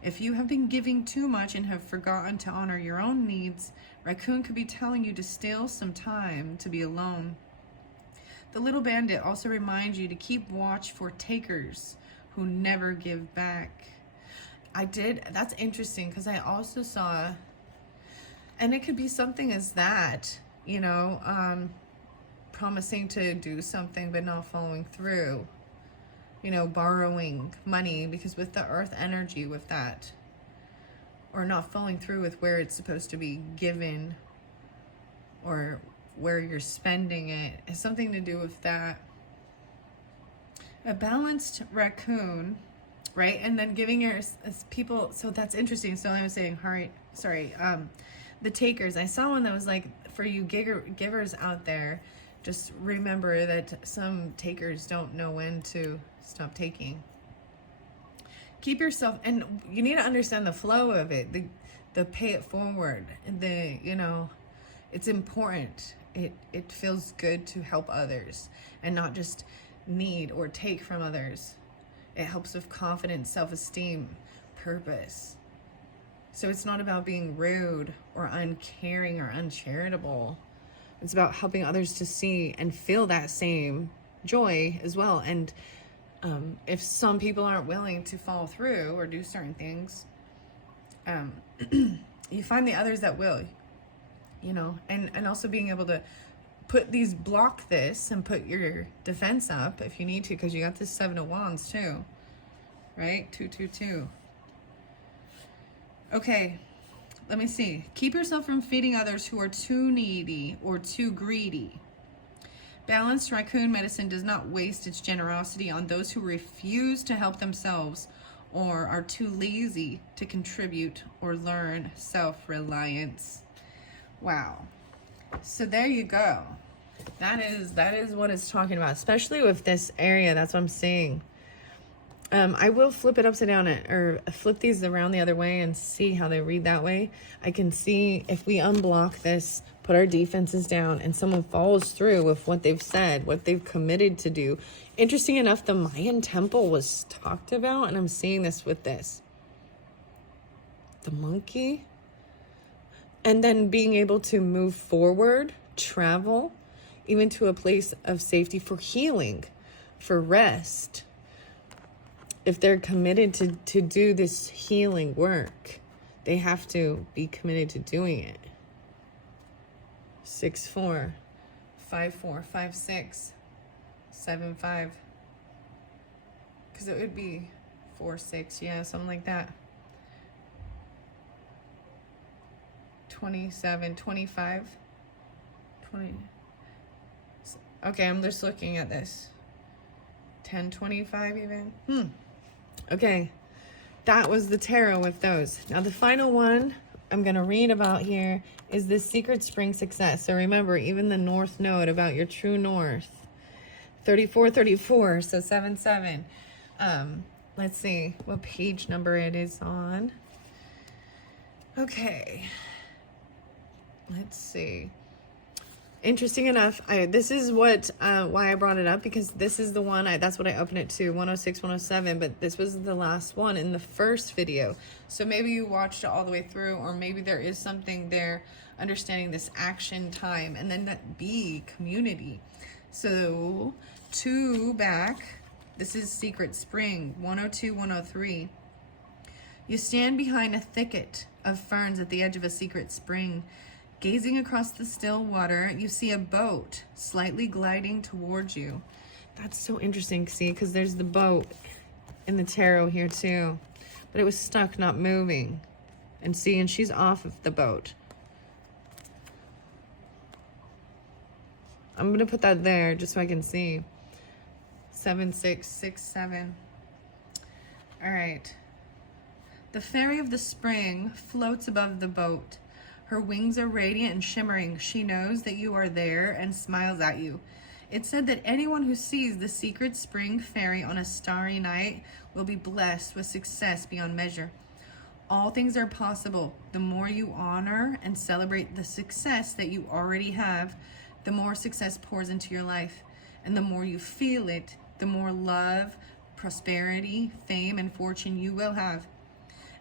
If you have been giving too much and have forgotten to honor your own needs, Raccoon could be telling you to steal some time to be alone. The little bandit also reminds you to keep watch for takers who never give back. That's interesting, because I also saw, and it could be something as that, you know, promising to do something but not following through, you know, borrowing money, because with the earth energy with that, or not following through with where it's supposed to be given, or where you're spending it, has something to do with that. A balanced raccoon, right? And then giving your people, so that's interesting. So I was saying, the takers. I saw one that was like, for you givers out there, just remember that some takers don't know when to stop taking. Keep yourself, and you need to understand the flow of it, the pay it forward, you know, it's important. It feels good to help others and not just need or take from others. It helps with confidence, self-esteem, purpose. So it's not about being rude or uncaring or uncharitable. It's about helping others to see and feel that same joy as well. And if some people aren't willing to follow through or do certain things, you find the others that will, you know, and also being able to block this and put your defense up if you need to, because you got this 7 of Wands too, right? 222. Okay, let me see. Keep yourself from feeding others who are too needy or too greedy. Balanced raccoon medicine does not waste its generosity on those who refuse to help themselves or are too lazy to contribute or learn self-reliance. Wow. So there you go. That is what it's talking about, especially with this area. That's what I'm seeing. I will flip it upside down or flip these around the other way and see how they read that way. I can see if we unblock this, put our defenses down, and someone follows through with what they've said, what they've committed to do. Interesting enough, the Mayan temple was talked about, and I'm seeing this with this. The monkey. And then being able to move forward, travel, even to a place of safety for healing, for rest. If they're committed to do this healing work, they have to be committed to doing it. 6-4, 5-4, 5-6, 7-5. Because it would be 4-6, yeah, something like that. 27, 25, 20. Okay, I'm just looking at this. 10-25 even. Okay, that was the tarot with those. Now the final one I'm going to read about here is the secret spring success. So remember, even the north node about your true north. 34, so 7-7. Let's see what page number it is on. Okay. Let's see. Interesting enough, this is what why I brought it up, because this is the one, that's what I opened it to, 106, 107, but this was the last one in the first video. So maybe you watched it all the way through, or maybe there is something there, understanding this action time, and then that B, community. So 2 back, this is Secret Spring, 102, 103. You stand behind a thicket of ferns at the edge of a secret spring. Gazing across the still water, you see a boat slightly gliding towards you. That's so interesting, see, because there's the boat in the tarot here too. But it was stuck, not moving. And see, and she's off of the boat. I'm going to put that there just so I can see. 7, 6, 6, 7. All right. The fairy of the spring floats above the boat. Her wings are radiant and shimmering. She knows that you are there and smiles at you. It's said that anyone who sees the secret spring fairy on a starry night will be blessed with success beyond measure. All things are possible. The more you honor and celebrate the success that you already have, the more success pours into your life. And the more you feel it, the more love, prosperity, fame, and fortune you will have.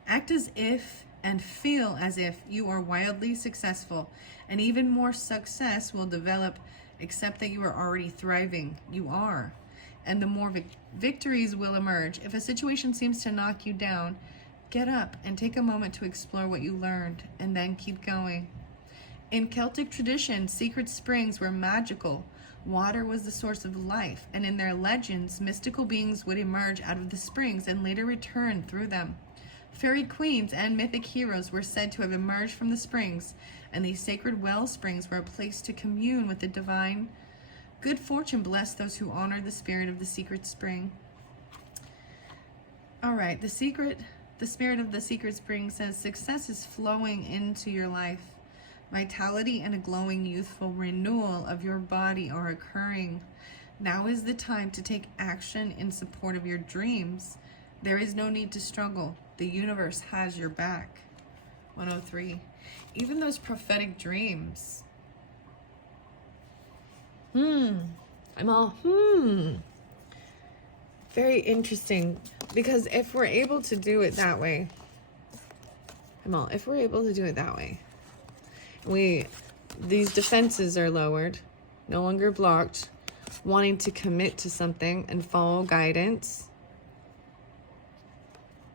Act as if and feel as if you are wildly successful, and even more success will develop. Accept that you are already thriving. You are. And the more victories will emerge. If a situation seems to knock you down, get up and take a moment to explore what you learned, and then keep going. In Celtic tradition, secret springs were magical. Water was the source of life, and in their legends, mystical beings would emerge out of the springs and later return through them. Fairy queens and mythic heroes were said to have emerged from the springs, and these sacred well springs were a place to commune with the divine. Good fortune blessed those who honored the spirit of the secret spring. All right, the spirit of the secret spring says success is flowing into your life. Vitality and a glowing youthful renewal of your body are occurring. Now is the time to take action in support of your dreams. There is no need to struggle. The universe has your back. 103. Even those prophetic dreams. I'm all, Very interesting. Because if we're able to do it that way, these defenses are lowered, no longer blocked, wanting to commit to something and follow guidance.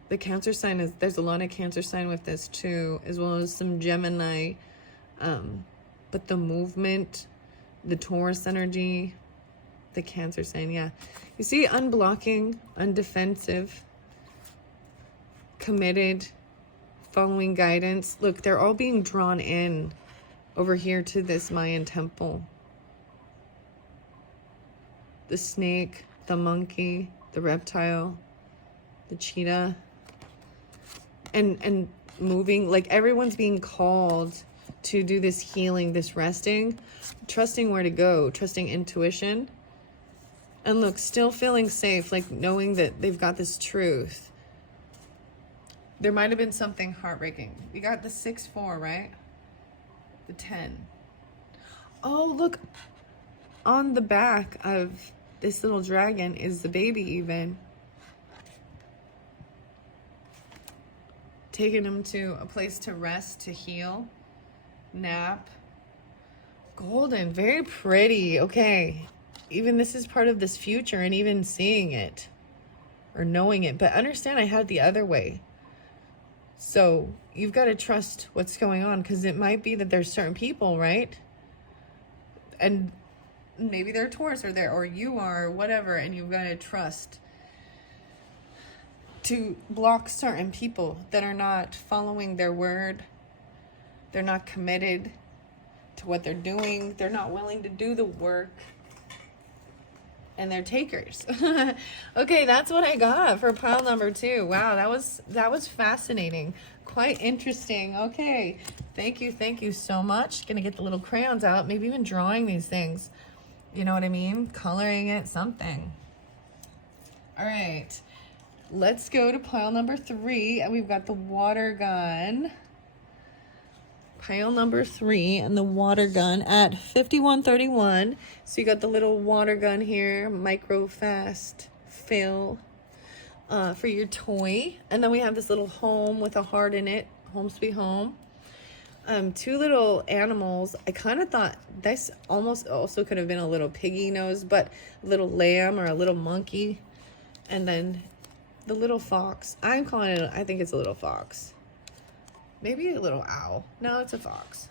The Cancer sign there's a lot of Cancer sign with this too, as well as some Gemini. But the movement, the Taurus energy, the Cancer sign, yeah. You see, unblocking, undefensive, committed, following guidance. Look, they're all being drawn in over here to this Mayan temple. The snake, the monkey, the reptile, the cheetah, and moving, like everyone's being called to do this healing, this resting, trusting where to go, trusting intuition. And look, still feeling safe, like knowing that they've got this truth. There might have been something heartbreaking. We got the 6-4, right? The 10. Oh, look, on the back of this little dragon is the baby even. Taking him to a place to rest, to heal, nap. Golden, very pretty. Okay, even this is part of this future, and even seeing it or knowing it. But understand, I had it the other way. So you've got to trust what's going on, because it might be that there's certain people, right? And maybe they're Taurus or or you are, whatever, and you've got to trust to block certain people that are not following their word. They're not committed to what they're doing. They're not willing to do the work. And they're takers. Okay, that's what I got for pile number 2. Wow, that was fascinating. Quite interesting. Okay, thank you so much. Gonna get the little crayons out, maybe even drawing these things. You know what I mean? Coloring it, something. All right, let's go to pile number 3, and we've got the water gun. Pile number 3 and the water gun at 5131. So you got the little water gun here, micro fast fill for your toy. And then we have this little home with a heart in it, home sweet home. 2 little animals. I kind of thought this almost also could have been a little piggy nose, but a little lamb or a little monkey. And then the little fox. I'm calling it, I think it's a little fox. Maybe a little owl. No, it's a fox.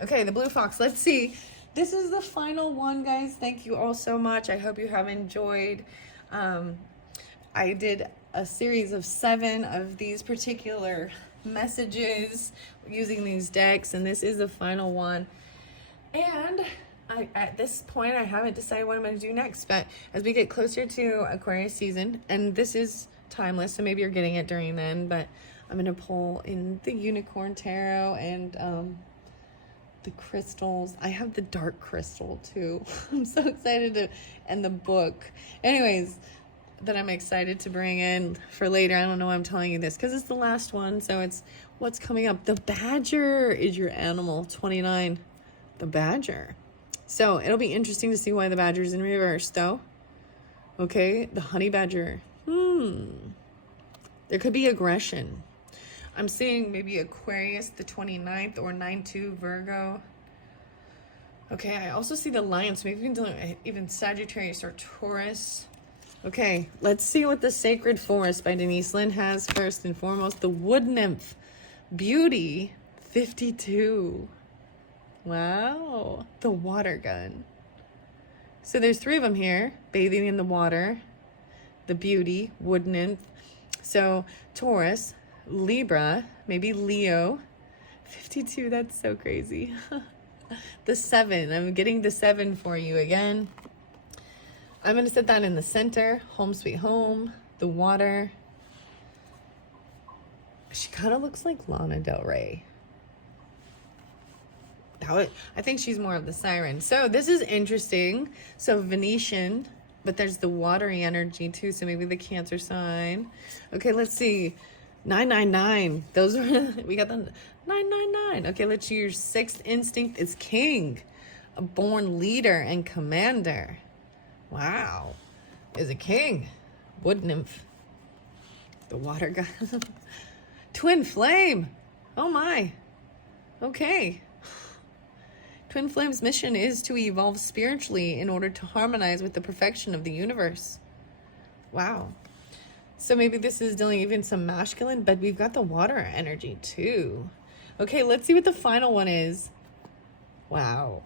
Okay, the blue fox. Let's see. This is the final one, guys. Thank you all so much. I hope you have enjoyed. I did a series of 7 of these particular messages using these decks, and this is the final one. And at this point, I haven't decided what I'm going to do next, but as we get closer to Aquarius season, and this is timeless, so maybe you're getting it during then, but I'm going to pull in the unicorn tarot and the crystals. I have the dark crystal too. I'm so excited to, and the book. Anyways, that I'm excited to bring in for later. I don't know why I'm telling you this, because it's the last one, so it's what's coming up. The badger is your animal, 29. The badger. So it'll be interesting to see why the badger is in reverse, though. Okay, the honey badger. There could be aggression. I'm seeing maybe Aquarius, the 29th, or 9-2 Virgo. Okay, I also see the lion, so maybe even Sagittarius or Taurus. Okay, let's see what the Sacred Forest by Denise Lynn has first and foremost. The Wood Nymph, Beauty, 52. Wow. The Water Gun. So there's 3 of them here, bathing in the water. The Beauty, Wood Nymph. So Taurus, Libra, maybe Leo. 52, that's so crazy. The 7, I'm getting the 7 for you again. I'm going to set that in the center. Home sweet home, the water. She kind of looks like Lana Del Rey. I think she's more of the siren. So this is interesting. So Venetian, but there's the watery energy too. So maybe the Cancer sign. Okay, let's see. 999. Those are, we got the 999. Okay, let's use your 6th instinct is king, a born leader and commander. Wow, is a king. Wood nymph, the water gun. Twin flame. Oh my. Okay. Twin flame's mission is to evolve spiritually in order to harmonize with the perfection of the universe. Wow. So maybe this is dealing even some masculine, but we've got the water energy too. Okay, let's see what the final one is. Wow.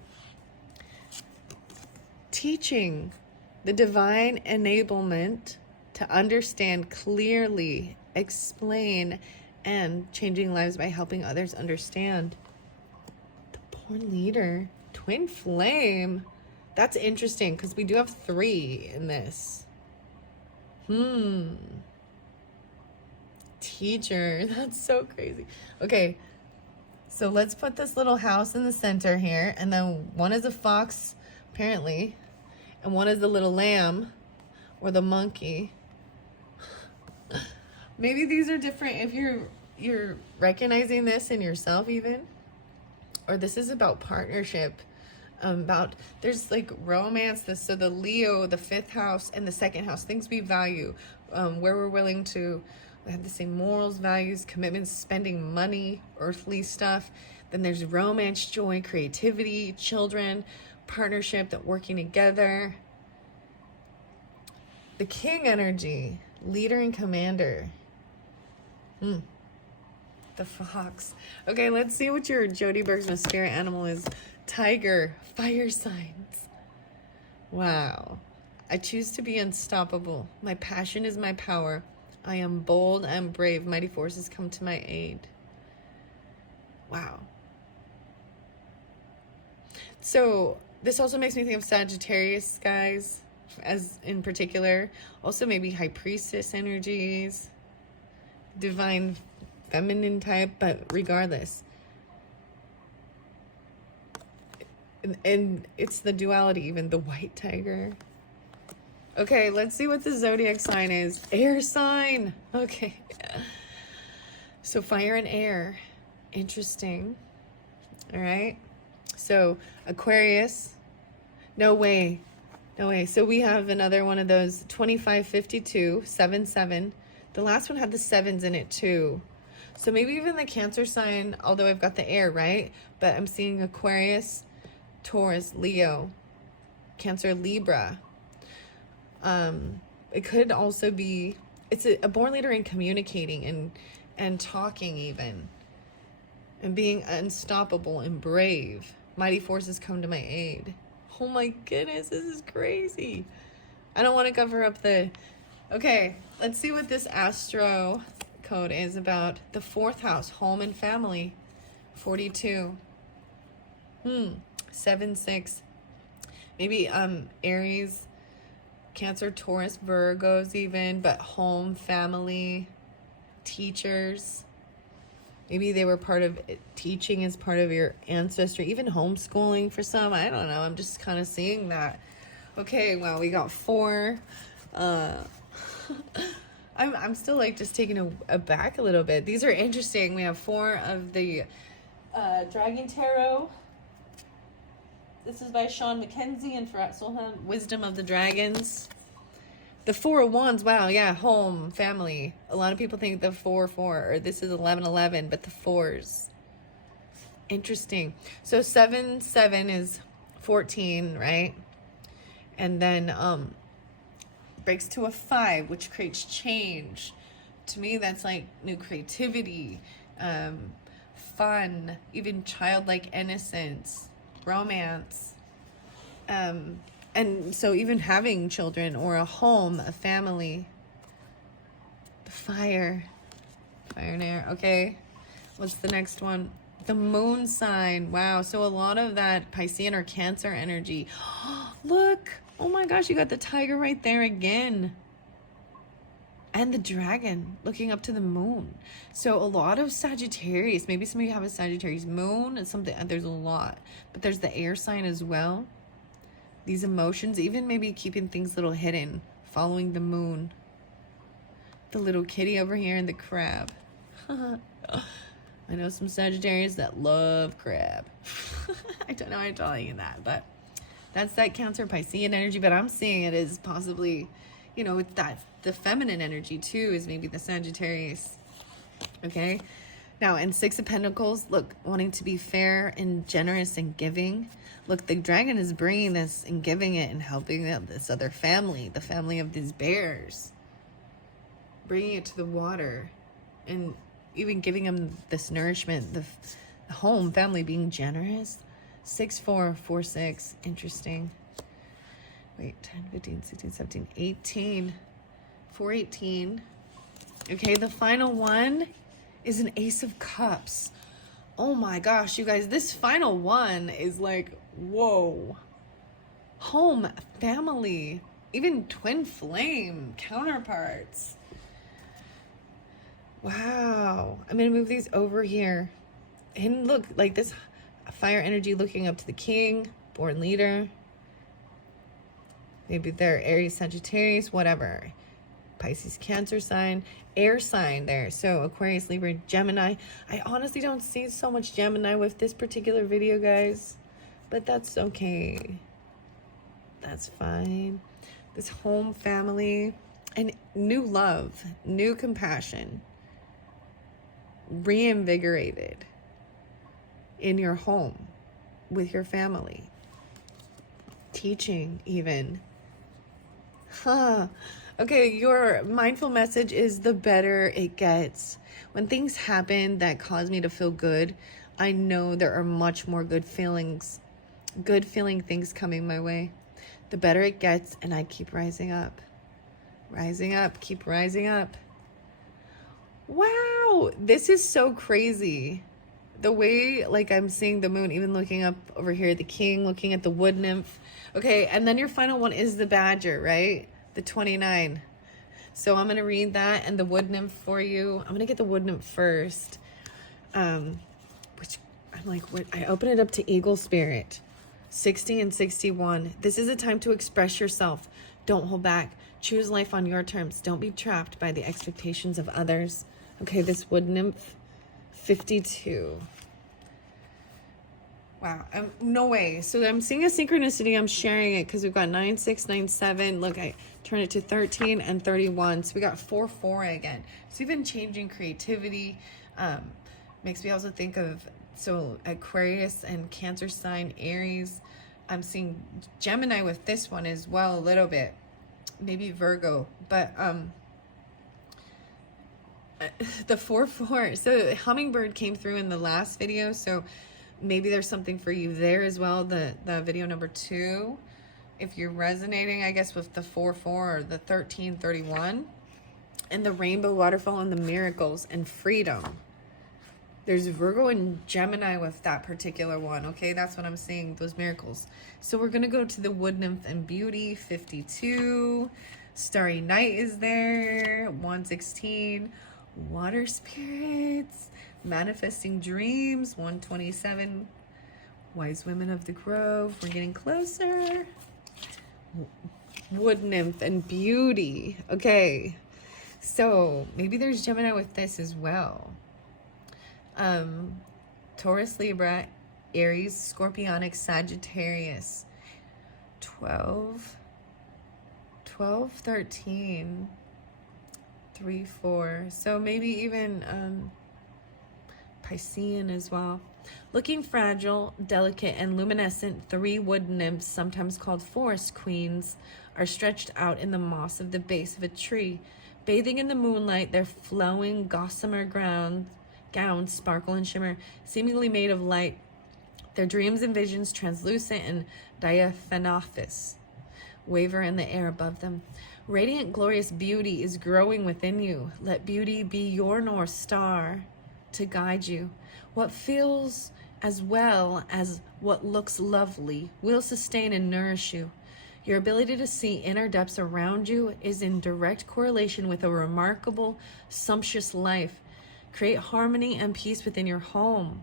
Teaching the divine enablement to understand clearly, explain, and changing lives by helping others understand. The born leader, twin flame. That's interesting because we do have 3 in this. Teacher, that's so crazy. Okay, so let's put this little house in the center here, and then one is a fox, apparently, and one is the little lamb or the monkey. Maybe these are different if you're recognizing this in yourself even, or this is about partnership. There's like romance, so the Leo, the 5th house, and the 2nd house, things we value, where we're willing to have the same morals, values, commitments, spending money, earthly stuff. Then there's romance, joy, creativity, children, partnership, that working together. The king energy, leader and commander. The fox. Okay, let's see what your Jody Bergsma spirit animal is. Tiger, fire signs. Wow. I choose to be unstoppable. My passion is my power. I am bold, I am brave. Mighty forces come to my aid. Wow. So this also makes me think of Sagittarius, guys, as in particular. Also maybe high priestess energies, divine feminine type, but regardless. And it's the duality, even the white tiger. Okay, let's see what the zodiac sign is. Air sign. Okay. So fire and air. Interesting. All right. So Aquarius. No way. No way. So we have another one of those 2552, 77. The last one had the 7s in it too. So maybe even the Cancer sign, although I've got the air, right? But I'm seeing Aquarius, Taurus, Leo, Cancer, Libra. It could also be, it's a born leader in communicating and talking even, and being unstoppable and brave. Mighty forces come to my aid. Oh my goodness, this is crazy. I don't want to cover up the... Okay, let's see what this astro code is about. The 4th house, home and family. 42. 7, 6. Maybe Aries, Cancer, Taurus, Virgos even, but home, family, teachers. Maybe they were part of teaching as part of your ancestry, even homeschooling for some. I don't know. I'm just kind of seeing that. Okay, well, we got 4. I'm still like just taken aback a little bit. These are interesting. We have 4 of the Dragon Tarot. This is by Sean McKenzie and Farat Solhan, Wisdom of the Dragons. The 4 of Wands, wow, yeah, home, family. A lot of people think the 4, or this is 11, but the 4s. Interesting. So 7 is 14, right? And then breaks to a 5, which creates change. To me, that's like new creativity, fun, even childlike innocence, romance, and so even having children or a home, a family. The fire and air. Okay, what's the next one? The moon sign. Wow, so a lot of that Piscean or Cancer energy. Look, oh my gosh, you got the tiger right there again. And the dragon looking up to the moon. So a lot of Sagittarius. Maybe some of you have a Sagittarius moon and something. There's a lot. But there's the air sign as well. These emotions, even maybe keeping things a little hidden. Following the moon. The little kitty over here and the crab. I know some Sagittarius that love crab. I don't know how I'm telling you that. But that's that Cancer Piscean energy. But I'm seeing it as possibly... You know, with that, the feminine energy too is maybe the Sagittarius. Okay. Now, in 6 of Pentacles, look, wanting to be fair and generous and giving. Look, the dragon is bringing this and giving it and helping out this other family, the family of these bears. Bringing it to the water and even giving them this nourishment, the home, family, being generous. 6, 4, 4, 6. Interesting. Wait, 10, 15, 16, 17, 18, 418. Okay, the final one is an Ace of Cups. Oh my gosh, you guys, this final one is like, whoa. Home, family, even twin flame counterparts. Wow. I'm going to move these over here. And look, like this fire energy looking up to the king, born leader. Maybe they're Aries, Sagittarius, whatever. Pisces, Cancer sign, air sign there. So Aquarius, Libra, Gemini. I honestly don't see so much Gemini with this particular video, guys. But that's okay. That's fine. This home, family, and new love, new compassion. Reinvigorated in your home with your family. Teaching even. Okay, your mindful message is the better it gets. When things happen that cause me to feel good, I know there are much more good feeling things coming my way. The better it gets, and I keep rising up. Rising up, keep rising up. Wow, this is so crazy. The way, like, I'm seeing the moon, even looking up over here, the king, looking at the wood nymph. Okay, and then your final one is the badger, right? The 29. So I'm going to read that and the wood nymph for you. I'm going to get the wood nymph first. Which I'm like, what? I open it up to eagle spirit. 60 and 61. This is a time to express yourself. Don't hold back. Choose life on your terms. Don't be trapped by the expectations of others. Okay, this wood nymph, 52. Wow, no way. So I'm seeing a synchronicity. I'm sharing it because we've got 9, 6, 9, 7. Look, I turned it to 13 and 31. So we got 4, 4 again. So even changing creativity makes me also think of, so Aquarius and Cancer sign, Aries. I'm seeing Gemini with this one as well a little bit. Maybe Virgo, but the 4, 4. So hummingbird came through in the last video, so maybe there's something for you there as well. The video number 2, if you're resonating, I guess, with the 4, 4 or the 13, 31, and the rainbow, waterfall, and the miracles and freedom. There's Virgo and Gemini with that particular one. Okay, that's what I'm seeing, those miracles. So we're gonna go to the wood nymph and beauty, 52. Starry night is there, 116. Water spirits, manifesting dreams, 127. Wise women of the grove, we're getting closer. Wood nymph and beauty. Okay, so maybe there's Gemini with this as well. Taurus, Libra, Aries, Scorpionic, Sagittarius. 12, 13, 3, 4. So maybe even Piscean as well. Looking fragile, delicate, and luminescent, 3 wood nymphs, sometimes called forest queens, are stretched out in the moss of the base of a tree. Bathing in the moonlight, their flowing gossamer gowns sparkle and shimmer, seemingly made of light. Their dreams and visions, translucent and diaphanous, waver in the air above them. Radiant, glorious beauty is growing within you. Let beauty be your North Star to guide you. What feels as well as what looks lovely will sustain and nourish you. Your ability to see inner depths around you is in direct correlation with a remarkable, sumptuous life. Create harmony and peace within your home.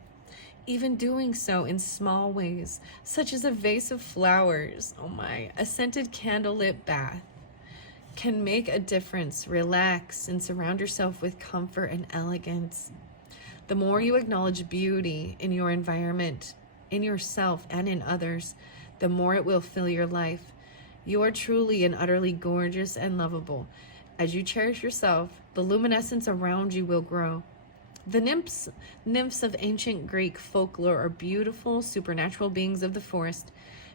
Even doing so in small ways, such as a vase of flowers, a scented candlelit bath, can make a difference. Relax and surround yourself with comfort and elegance. The more you acknowledge beauty in your environment, in yourself, and in others, the more it will fill your life. You are truly and utterly gorgeous and lovable. As you cherish yourself, the luminescence around you will grow. The nymphs of ancient Greek folklore are beautiful, supernatural beings of the forest.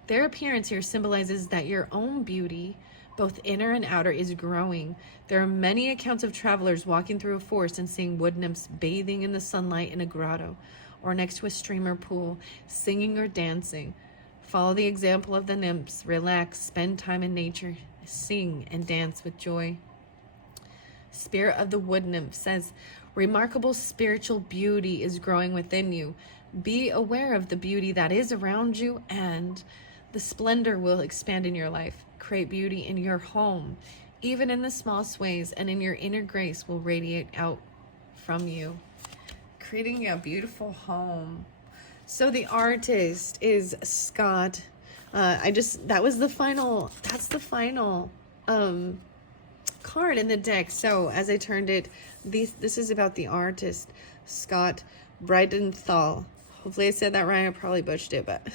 Their appearance here symbolizes that your own beauty, both inner and outer, is growing. There are many accounts of travelers walking through a forest and seeing wood nymphs bathing in the sunlight in a grotto or next to a stream or pool, singing or dancing. Follow the example of the nymphs. Relax, spend time in nature, sing and dance with joy. Spirit of the wood nymph says, Remarkable spiritual beauty is growing within you. Be aware of the beauty that is around you, and the splendor will expand in your life. Create beauty in your home, even in the smallest ways, and in your inner grace will radiate out from you. Creating a beautiful home. So the artist is Scott. That was the final, that's the final card in the deck. So as I turned it, this is about the artist, Scott Bridenthal. Hopefully I said that right. I probably butchered it, but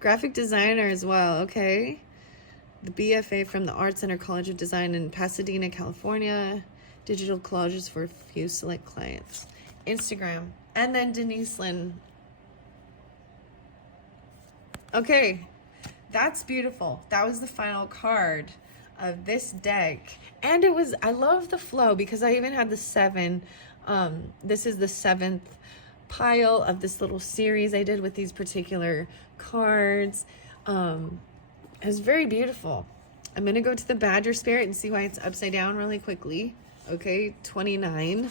graphic designer as well. Okay. The BFA from the Art Center College of Design in Pasadena, California. Digital collages for a few select clients. Instagram. And then Denise Lynn. Okay. That's beautiful. That was the final card of this deck. And it was, I love the flow because I even had the 7. This is the 7th pile of this little series I did with these particular cards. It was very beautiful. I'm going to go to the Badger Spirit and see why it's upside down really quickly. Okay, 29.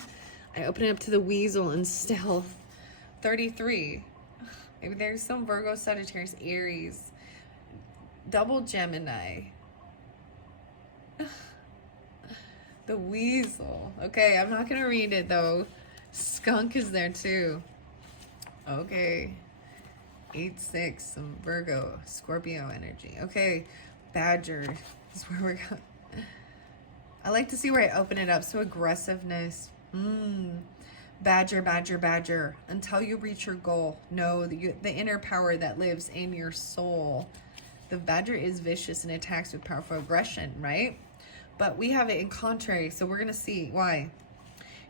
I open it up to the Weasel and still 33. Maybe there's some Virgo, Sagittarius, Aries. Double Gemini. The Weasel. Okay, I'm not going to read it though. Skunk is there too. Okay. 8-6, some Virgo, Scorpio energy. Okay, Badger is where we're going. I like to see where I open it up. So aggressiveness. Badger, badger, badger. Until you reach your goal. Know the inner power that lives in your soul. The Badger is vicious and attacks with powerful aggression, right? But we have it in contrary, so we're going to see why.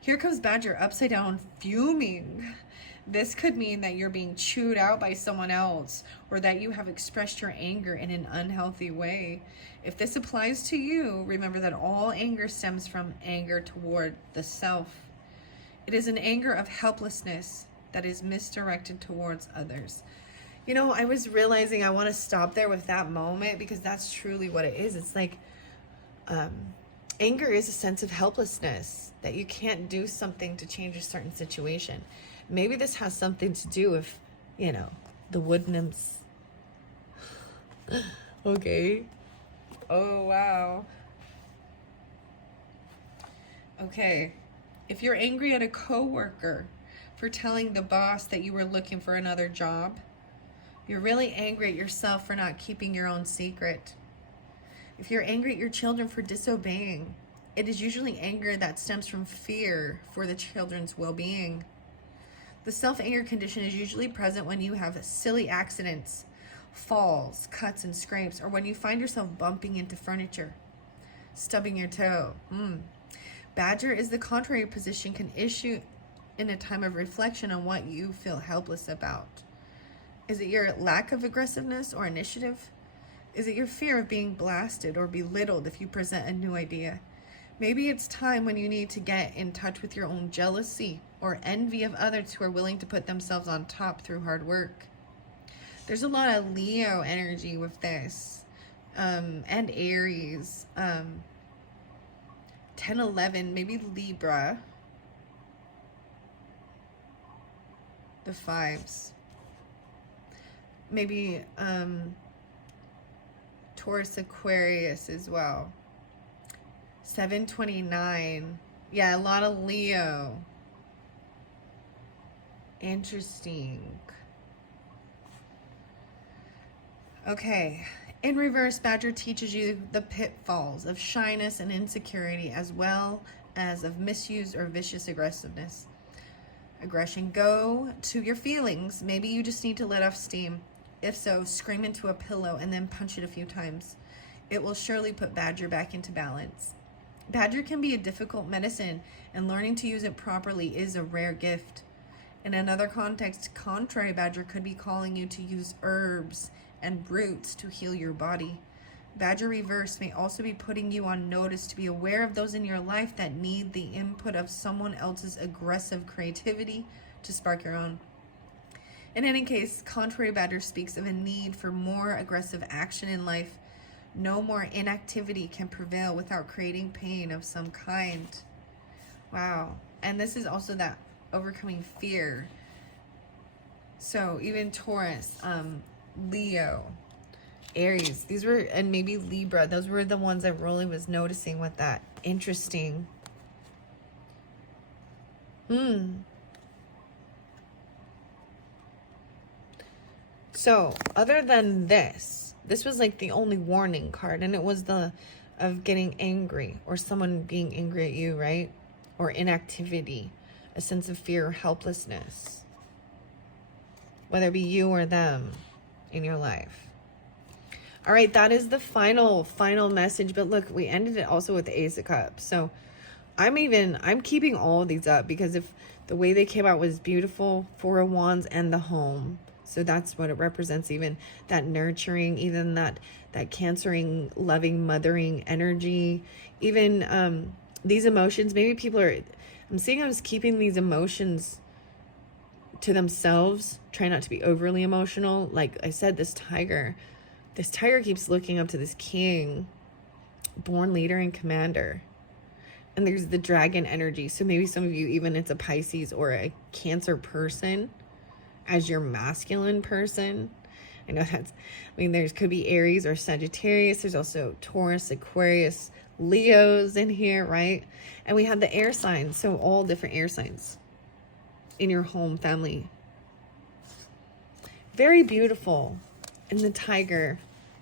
Here comes Badger upside down, fuming. This could mean that you're being chewed out by someone else, or that you have expressed your anger in an unhealthy way. If this applies to you, remember that all anger stems from anger toward the self. It is an anger of helplessness that is misdirected towards others. You know, I was realizing I want to stop there with that moment because that's truly what it is. It's like anger is a sense of helplessness, that you can't do something to change a certain situation. Maybe this has something to do with, you know, the wood nymphs. Okay. Oh, wow. Okay. If you're angry at a coworker for telling the boss that you were looking for another job, you're really angry at yourself for not keeping your own secret. If you're angry at your children for disobeying, it is usually anger that stems from fear for the children's well-being. The self-anger condition is usually present when you have silly accidents, falls, cuts, and scrapes, or when you find yourself bumping into furniture, stubbing your toe. Badger is the contrary position, can issue in a time of reflection on what you feel helpless about. Is it your lack of aggressiveness or initiative? Is it your fear of being blasted or belittled if you present a new idea? Maybe it's time when you need to get in touch with your own jealousy or envy of others who are willing to put themselves on top through hard work. There's a lot of Leo energy with this, and Aries. 10, 11, maybe Libra. The 5s. Maybe Taurus, Aquarius as well. 729. Yeah, a lot of Leo. Interesting. Okay. In reverse, Badger teaches you the pitfalls of shyness and insecurity, as well as of misuse or vicious aggression. Go to your feelings. Maybe you just need to let off steam. If so, scream into a pillow and then punch it a few times. It will surely put Badger back into balance. Badger can be a difficult medicine, and learning to use it properly is a rare gift. In another context, contrary Badger could be calling you to use herbs and roots to heal your body. Badger reverse may also be putting you on notice to be aware of those in your life that need the input of someone else's aggressive creativity to spark your own. In any case, contrary Badger speaks of a need for more aggressive action in life. No more inactivity can prevail without creating pain of some kind. Wow. And this is also that overcoming fear. So even Taurus, Leo, Aries, these were, and maybe Libra, those were the ones I really was noticing with that. Interesting. So other than this was like the only warning card, and it was the of getting angry or someone being angry at you, right? Or inactivity, a sense of fear, helplessness, whether it be you or them in your life. All right, that is the final message. But look, we ended it also with the Ace of Cups. So I'm keeping all of these up because if the way they came out was beautiful, Four of Wands and the home. So that's what it represents, even that nurturing, even that cancering, loving, mothering energy, even these emotions. Maybe I'm seeing I was keeping these emotions to themselves, try not to be overly emotional. Like I said, this tiger keeps looking up to this king, born leader and commander. And there's the dragon energy. So maybe some of you, even it's a Pisces or a Cancer person as your masculine person. I know there could be Aries or Sagittarius. There's also Taurus, Aquarius, Leos in here, right? And we have the air signs. So all different air signs in your home family. Very beautiful. And the tiger.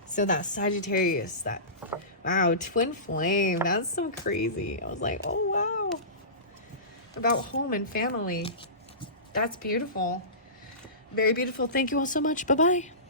So that Sagittarius, wow, twin flame. That's so crazy. I was like, oh, wow. About home and family. That's beautiful. Very beautiful. Thank you all so much. Bye-bye.